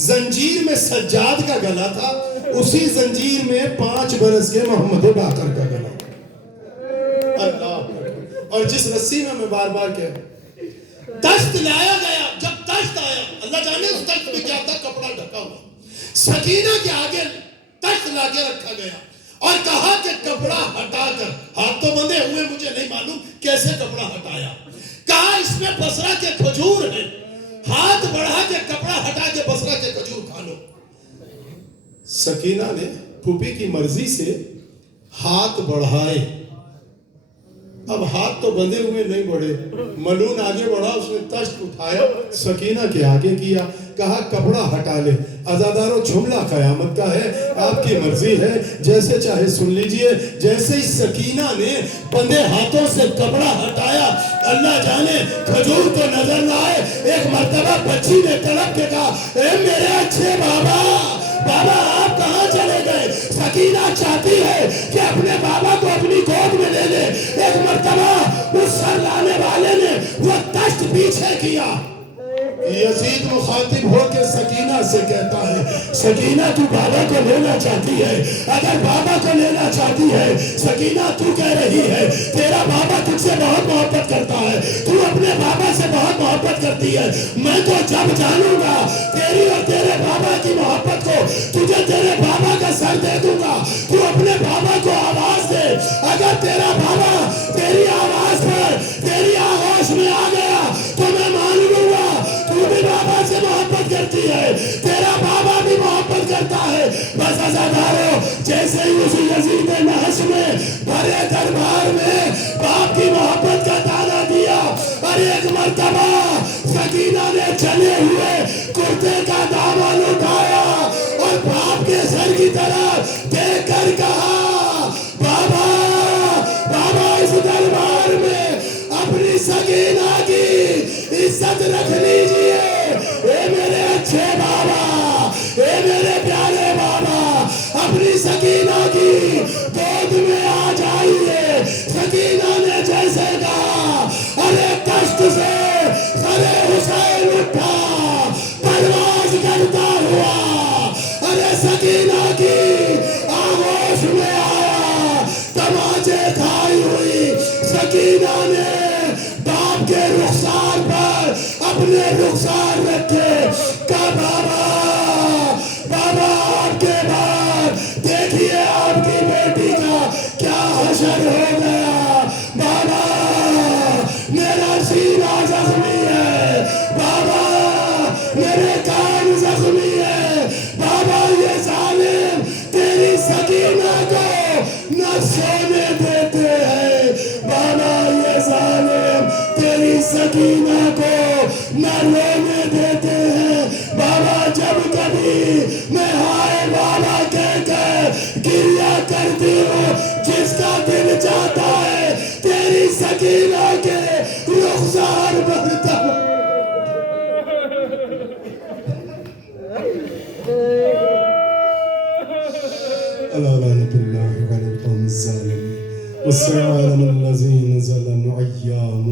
زنجیر میں سجاد کا گلا تھا اسی زنجیر میں 5 برس کے محمد باقر کا گلا. اللہ, اور جس رسی میں بار بار کہہ تشت لایا گیا. جب تشت آیا, اللہ جانے اس تشت میں کیا تھا, کپڑا ڈھکا ہوا. سکینہ کے آگے تشت لا کے رکھا گیا اور کہا کہ کپڑا ہٹا کر, ہاتھ تو بندھے ہوئے, مجھے نہیں معلوم کیسے کپڑا ہٹایا. کہا اس میں بصرہ کے کھجور ہیں, ہاتھ بڑھا کے کپڑا ہٹا کے بصرہ کے کھجور کھا لو. سکینہ نے پھوپھی کی مرضی سے ہاتھ بڑھائے. اب ہاتھ تو بندھے ہوئے نہیں بڑھے. ملعون آگے بڑھا, اس نے تشت اٹھایا, سکینہ کے آگے کیا, کہا کپڑا ہٹا لے. عزادارو جملہ قیامت کا ہے, آپ کی مرضی ہے, جیسے چاہے سن لیجئے. جیسے ہی سکینہ نے بندے ہاتھوں سے کپڑا ہٹایا, اللہ جانے کھجور تو نظر نہ آئے. ایک مرتبہ بچی نے تڑپ کے کہا اے میرے اچھے بابا, بابا آپ کہاں چلے گئے؟ سکینہ چاہتی ہے کہ اپنے بابا کو اپنی گود میں لے لے. ایک مرتبہ اس سر لانے والے نے وہ تشت پیچھے کیا. یزید مخاطب ہو کے سکینہ سے کہتا ہے, سکینہ تو بابا کو لینا چاہتی ہے, اگر بابا کو لینا چاہتی ہے, سکینہ تو کہہ رہی ہے تیرا بابا تجھ سے بہت محبت کرتا ہے, تو اپنے بابا سے بہت محبت کرتی ہے. میں تو جب جانوں گا تیری اور تیرے بابا کی محبت کو, تجھے تیرے بابا کا سر دے دوں گا, تو اپنے بابا کو آواز دے. اگر تیرا بابا تیری آواز پر, تیری آغوش میں آ گیا تو میں مان لوں گا تو بھی بابا سے محبت کرتی ہے, تیرا بابا بھی محبت کرتا ہے. بس عزادارو, جیسے ہی اس یزید نحس میں بھرے دربار میں باپ کی محبت کا دعویٰ دیا, اور ایک مرتبہ سکینہ نے چلے ہوئے کرتے کا دامن اٹھایا اور باپ کے سر کی طرف دیکھ کر کہا بابا, بابا اس دربار میں اپنی سکینہ کی عزت رکھ لیجئے. اے میرے اچھے بابا, اے میرے پیارے بابا, اپنی سکینہ کی گود میں آ جائیے. سکینہ نے جیسے کہا, ارے تشت سے سر حسین اٹھا پرواز کرتا ہوا, ارے سکینہ کی آغوش میں آیا. تماچے کھائی ہوئی سکینہ نے باپ کے رخسار پر اپنے رخسار رکھے. کہا بابا, بابا آپ کے بعد دیکھیے آپ کی بیٹی کا کیا حشر ہو گیا. بابا میرا سینہ زخمی ہے, بابا میرے کان سکینہ کو نہ رونے دیتے ہیں بابا جب کبھی میں ہائے والا کہہ کر گریا کرتی ہوں جس کا دل چاہتا ہے تیری سکینہ کے رخسار بنتا ہوں ألا لعنة الله على القوم الظالمين والسيعلم الذين ظلموا أيام